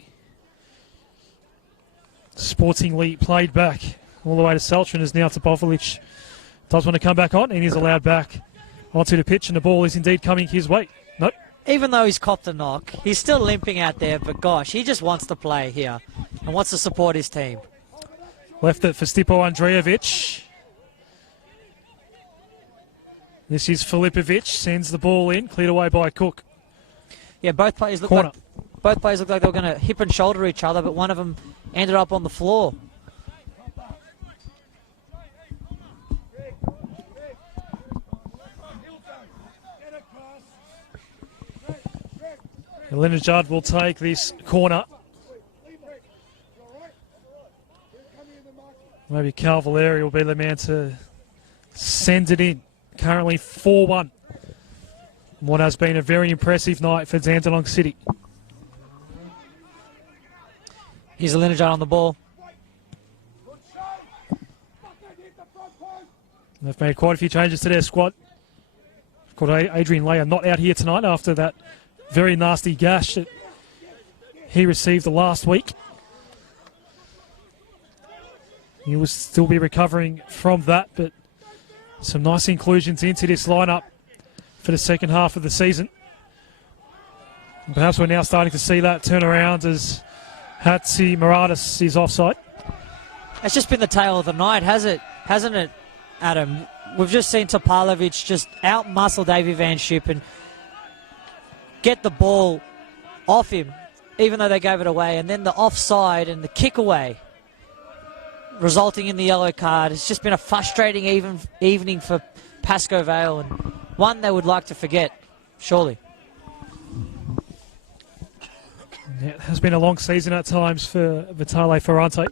sportingly played back all the way to Seltron, as now Topolovic does want to come back on and is allowed back onto the pitch, and the ball is indeed coming his way. Nope. Even though he's copped the knock, he's still limping out there, but gosh, he just wants to play here and wants to support his team. Left it for Stipo Andrejevic. This is Filipovic, sends the ball in, cleared away by Cook. Yeah, both players look like they were going to hip and shoulder each other, but one of them ended up on the floor. Leonard Judd will take this corner. Maybe Calvaleri will be the man to send it in. Currently 4-1. What has been a very impressive night for Dandenong City. Here's a Leonard on the ball. They've made quite a few changes to their squad. Of course, Adrian Leyer not out here tonight after that very nasty gash that he received the last week. He will still be recovering from that, but some nice inclusions into this lineup for the second half of the season. And perhaps we're now starting to see that turn around as Hatzi Maradas is offside. It's just been the tale of the night, hasn't it, Adam? We've just seen Topolovic just out-muscle Davy Van Schip and get the ball off him, even though they gave it away, and then the offside and the kick away, resulting in the yellow card. It's just been a frustrating evening for Pasco Vale, and one they would like to forget, surely. Yeah, it has been a long season at times for Vitale Ferrante.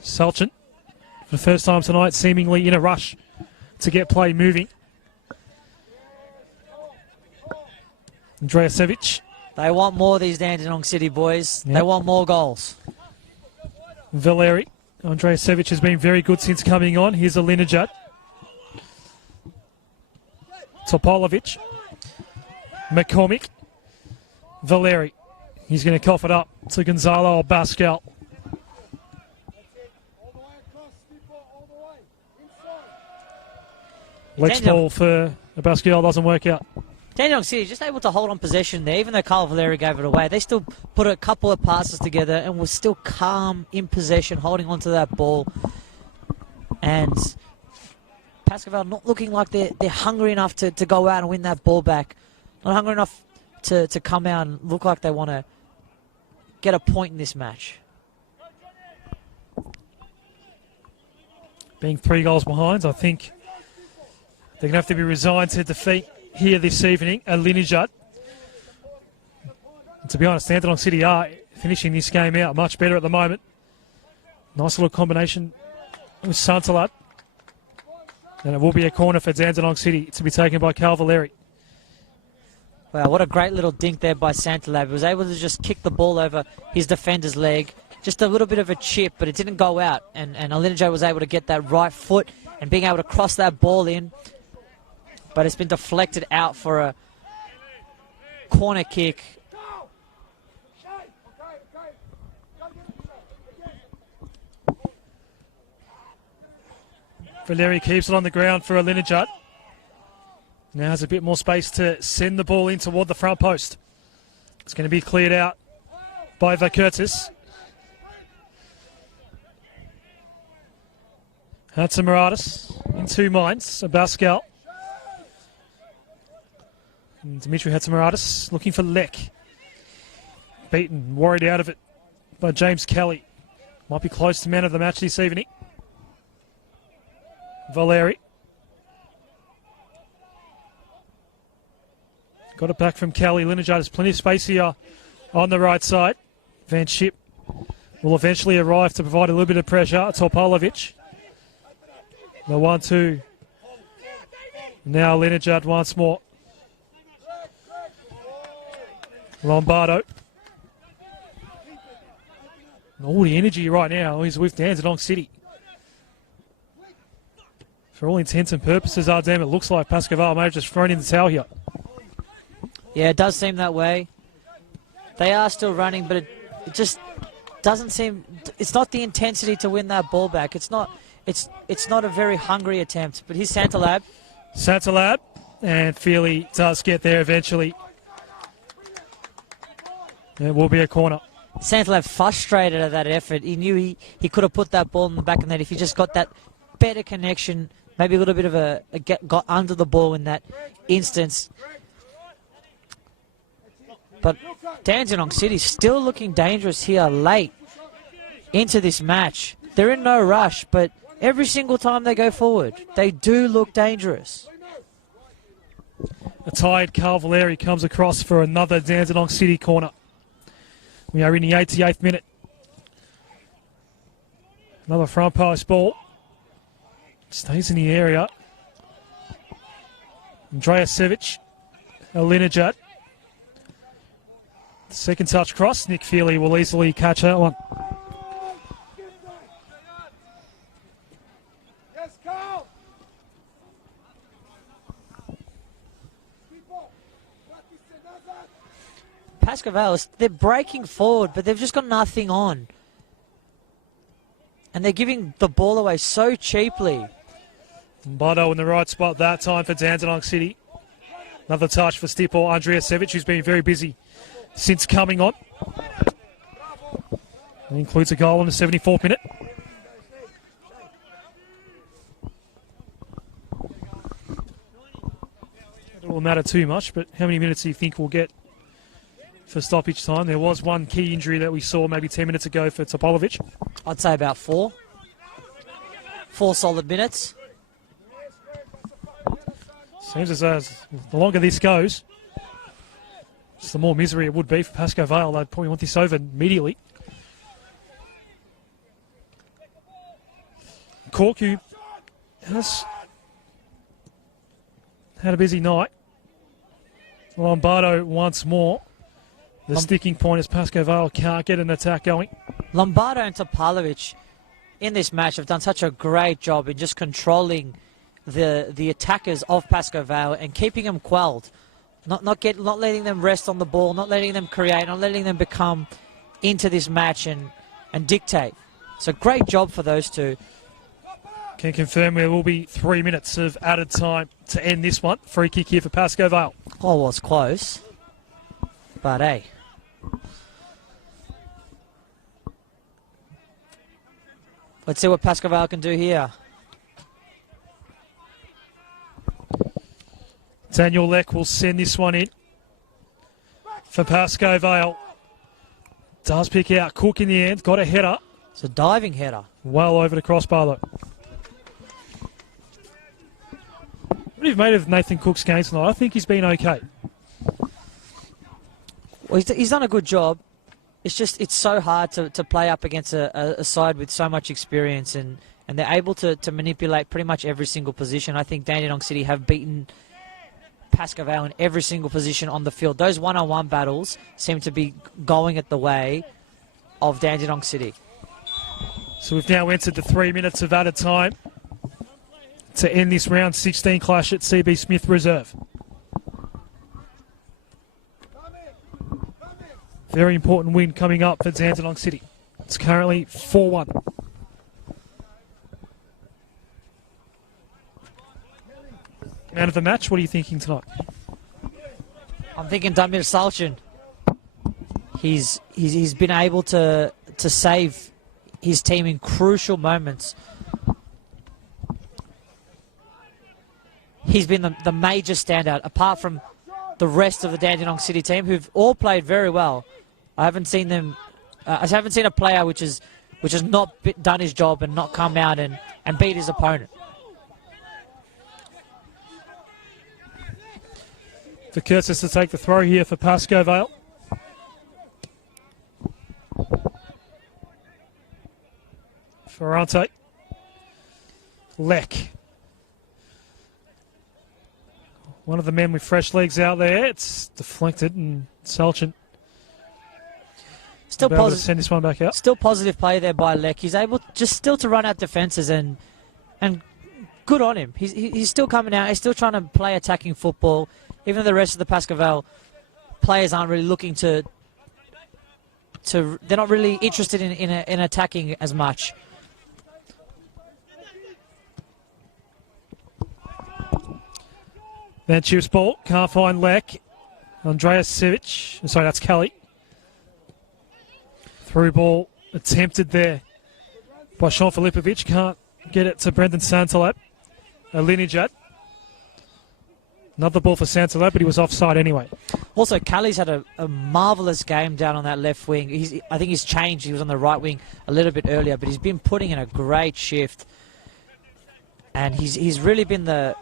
Selchin, for the first time tonight, seemingly in a rush to get play moving. Andrejasevic. They want more, these Dandenong City boys. Yep. They want more goals. Valeri. Andrejasevic has been very good since coming on. Here's a Linajad. Topolovic. McCormick. Valeri. He's going to cough it up to Gonzalo Bascal. Lex ball for Bascal doesn't work out. Dandenong City just able to hold on possession there, even though Carl Valeri gave it away. They still put a couple of passes together and were still calm in possession, holding onto that ball. And Pasco Vale not looking like they're hungry enough to go out and win that ball back. Not hungry enough to come out and look like they want to get a point in this match. Being 3 goals behind, I think they're going to have to be resigned to defeat here this evening at Lineage. And to be honest, Dandenong City are finishing this game out much better at the moment. Nice little combination with Santalab. And it will be a corner for Dandenong City to be taken by Calvaleri. Wow, what a great little dink there by Santalab. He was able to just kick the ball over his defender's leg. Just a little bit of a chip, but it didn't go out. And Alinajo was able to get that right foot and being able to cross that ball in. But it's been deflected out for a corner kick. Valeri keeps it on the ground for Alinajut. Now has a bit more space to send the ball in toward the front post. It's going to be cleared out by Vakurtis. Hatzimaradis in 2 minds. Abascal. And Dimitri Hatzimaradis looking for Lek. Beaten, worried out of it by James Kelly. Might be close to man of the match this evening. Valeri. Got it back from Kelly. Lineage has plenty of space here on the right side. Van Schip will eventually arrive to provide a little bit of pressure. Topalovic. The 1-2. Now Lineage once more. Lombardo. All the energy right now is with Dandenong City. For all intents and purposes, it looks like Pasco Vale may have just thrown in the towel here. Yeah, it does seem that way. They are still running, but it just doesn't seem... It's not the intensity to win that ball back. It's not a very hungry attempt, but here's Santalab. Santalab, and Feely does get there eventually. It will be a corner. Santalab frustrated at that effort. He knew he could have put that ball in the back of the net if he just got that better connection, maybe a little bit of got under the ball in that instance. But Dandenong City still looking dangerous here late into this match. They're in no rush, but every single time they go forward, they do look dangerous. A tired Calvaleri comes across for another Dandenong City corner. We are in the 88th minute. Another front post ball. Stays in the area. Andreasevic. Alinajat. Second touch cross. Nick Feely will easily catch that one. Pasco Vale, they're breaking forward, but they've just got nothing on. And they're giving the ball away so cheaply. Bodo in the right spot that time for Dandenong City. Another touch for Stipo Andreasevic, who's been very busy since coming on. That includes a goal in the 74th minute. It won't matter too much, but how many minutes do you think we'll get for stoppage time? There was one key injury that we saw maybe 10 minutes ago for Topolovic. I'd say about 4. 4 solid minutes. Seems as though the longer this goes, just the more misery it would be for Pasco Vale. They'd probably want this over immediately. Corku has had a busy night. Lombardo once more. The sticking point is Pasco Vale can't get an attack going. Lombardo and Topalovic in this match have done such a great job in just controlling the attackers of Pasco Vale and keeping them quelled. Not letting them rest on the ball, not letting them create, not letting them become into this match and dictate. So great job for those two. Can confirm there will be 3 minutes of added time to end this one. Free kick here for Pasco Vale. Oh, well, it's close. But hey. Let's see what Pasco Vale can do here. Daniel Leck will send this one in for Pasco Vale. Does pick out Cook in the end. Got a header. It's a diving header. Well over the crossbar though. What have you made of Nathan Cook's game tonight? I think he's been okay. Well, he's done a good job. It's just, it's so hard to play up against a side with so much experience, and they're able to manipulate pretty much every single position. I think Dandenong City have beaten Pasco Vale in every single position on the field. Those one-on-one battles seem to be going at the way of Dandenong City. So we've now entered the 3 minutes of added time to end this round 16 clash at CB Smith Reserve. Very important win coming up for Dandenong City. It's currently 4-1. Man of the match, what are you thinking tonight? I'm thinking Damir Salchin. He's been able to save his team in crucial moments. He's been the major standout, apart from the rest of the Dandenong City team, who've all played very well. I haven't seen them. I haven't seen a player which has not done his job and not come out and beat his opponent. For Curtis to take the throw here for Pasco Vale. Ferrante. Leck. One of the men with fresh legs out there. It's deflected, and Salchin Still positive. Send this one back out. Still positive play there by Leck. He's able just still to run out defences, and good on him. He's still coming out. He's still trying to play attacking football, even though the rest of the Pasco Vale players aren't really looking to. They're not really interested in attacking as much. Then chips ball. Can't find Leck. Andreas Sivic. Sorry, that's Kelly. Through ball attempted there by Sean Filipovic. Can't get it to Brendan Santalab. Linijad. Another ball for Santalab, but he was offside anyway. Also, Kelly's had a marvellous game down on that left wing. I think he's changed. He was on the right wing a little bit earlier, but he's been putting in a great shift. And he's really been the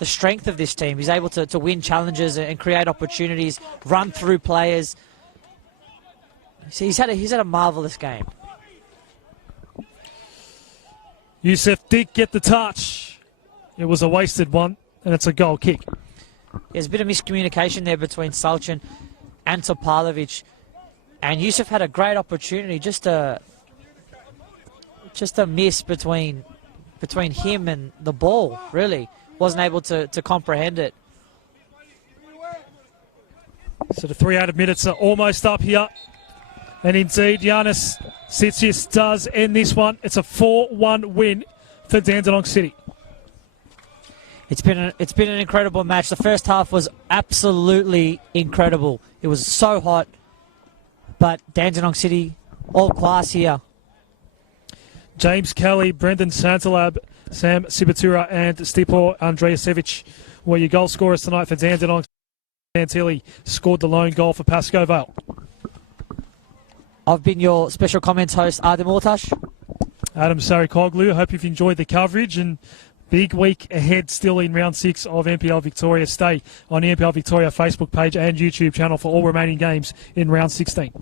strength of this team. He's able to win challenges and create opportunities, run through players. So he's had a marvellous game. Youssef did get the touch. It was a wasted one, and it's a goal kick. There's a bit of miscommunication there between Salchin and Topalovic. And Youssef had a great opportunity, just a miss between him and the ball, really. Wasn't able to comprehend it. So the 3 added minutes are almost up here. And indeed, Giannis Sitsius does end this one. It's a 4-1 win for Dandenong City. It's been an incredible match. The first half was absolutely incredible. It was so hot, but Dandenong City, all class here. James Kelly, Brendan Santalab, Sam Sibatura and Stipo Andreasevic were your goal scorers tonight for Dandenong. Santilli scored the lone goal for Pasco Vale. I've been your special comments host, Adam Ortash. Adam Sarikoglu, I hope you've enjoyed the coverage, and big week ahead still in round 6 of NPL Victoria. Stay on the NPL Victoria Facebook page and YouTube channel for all remaining games in round 16.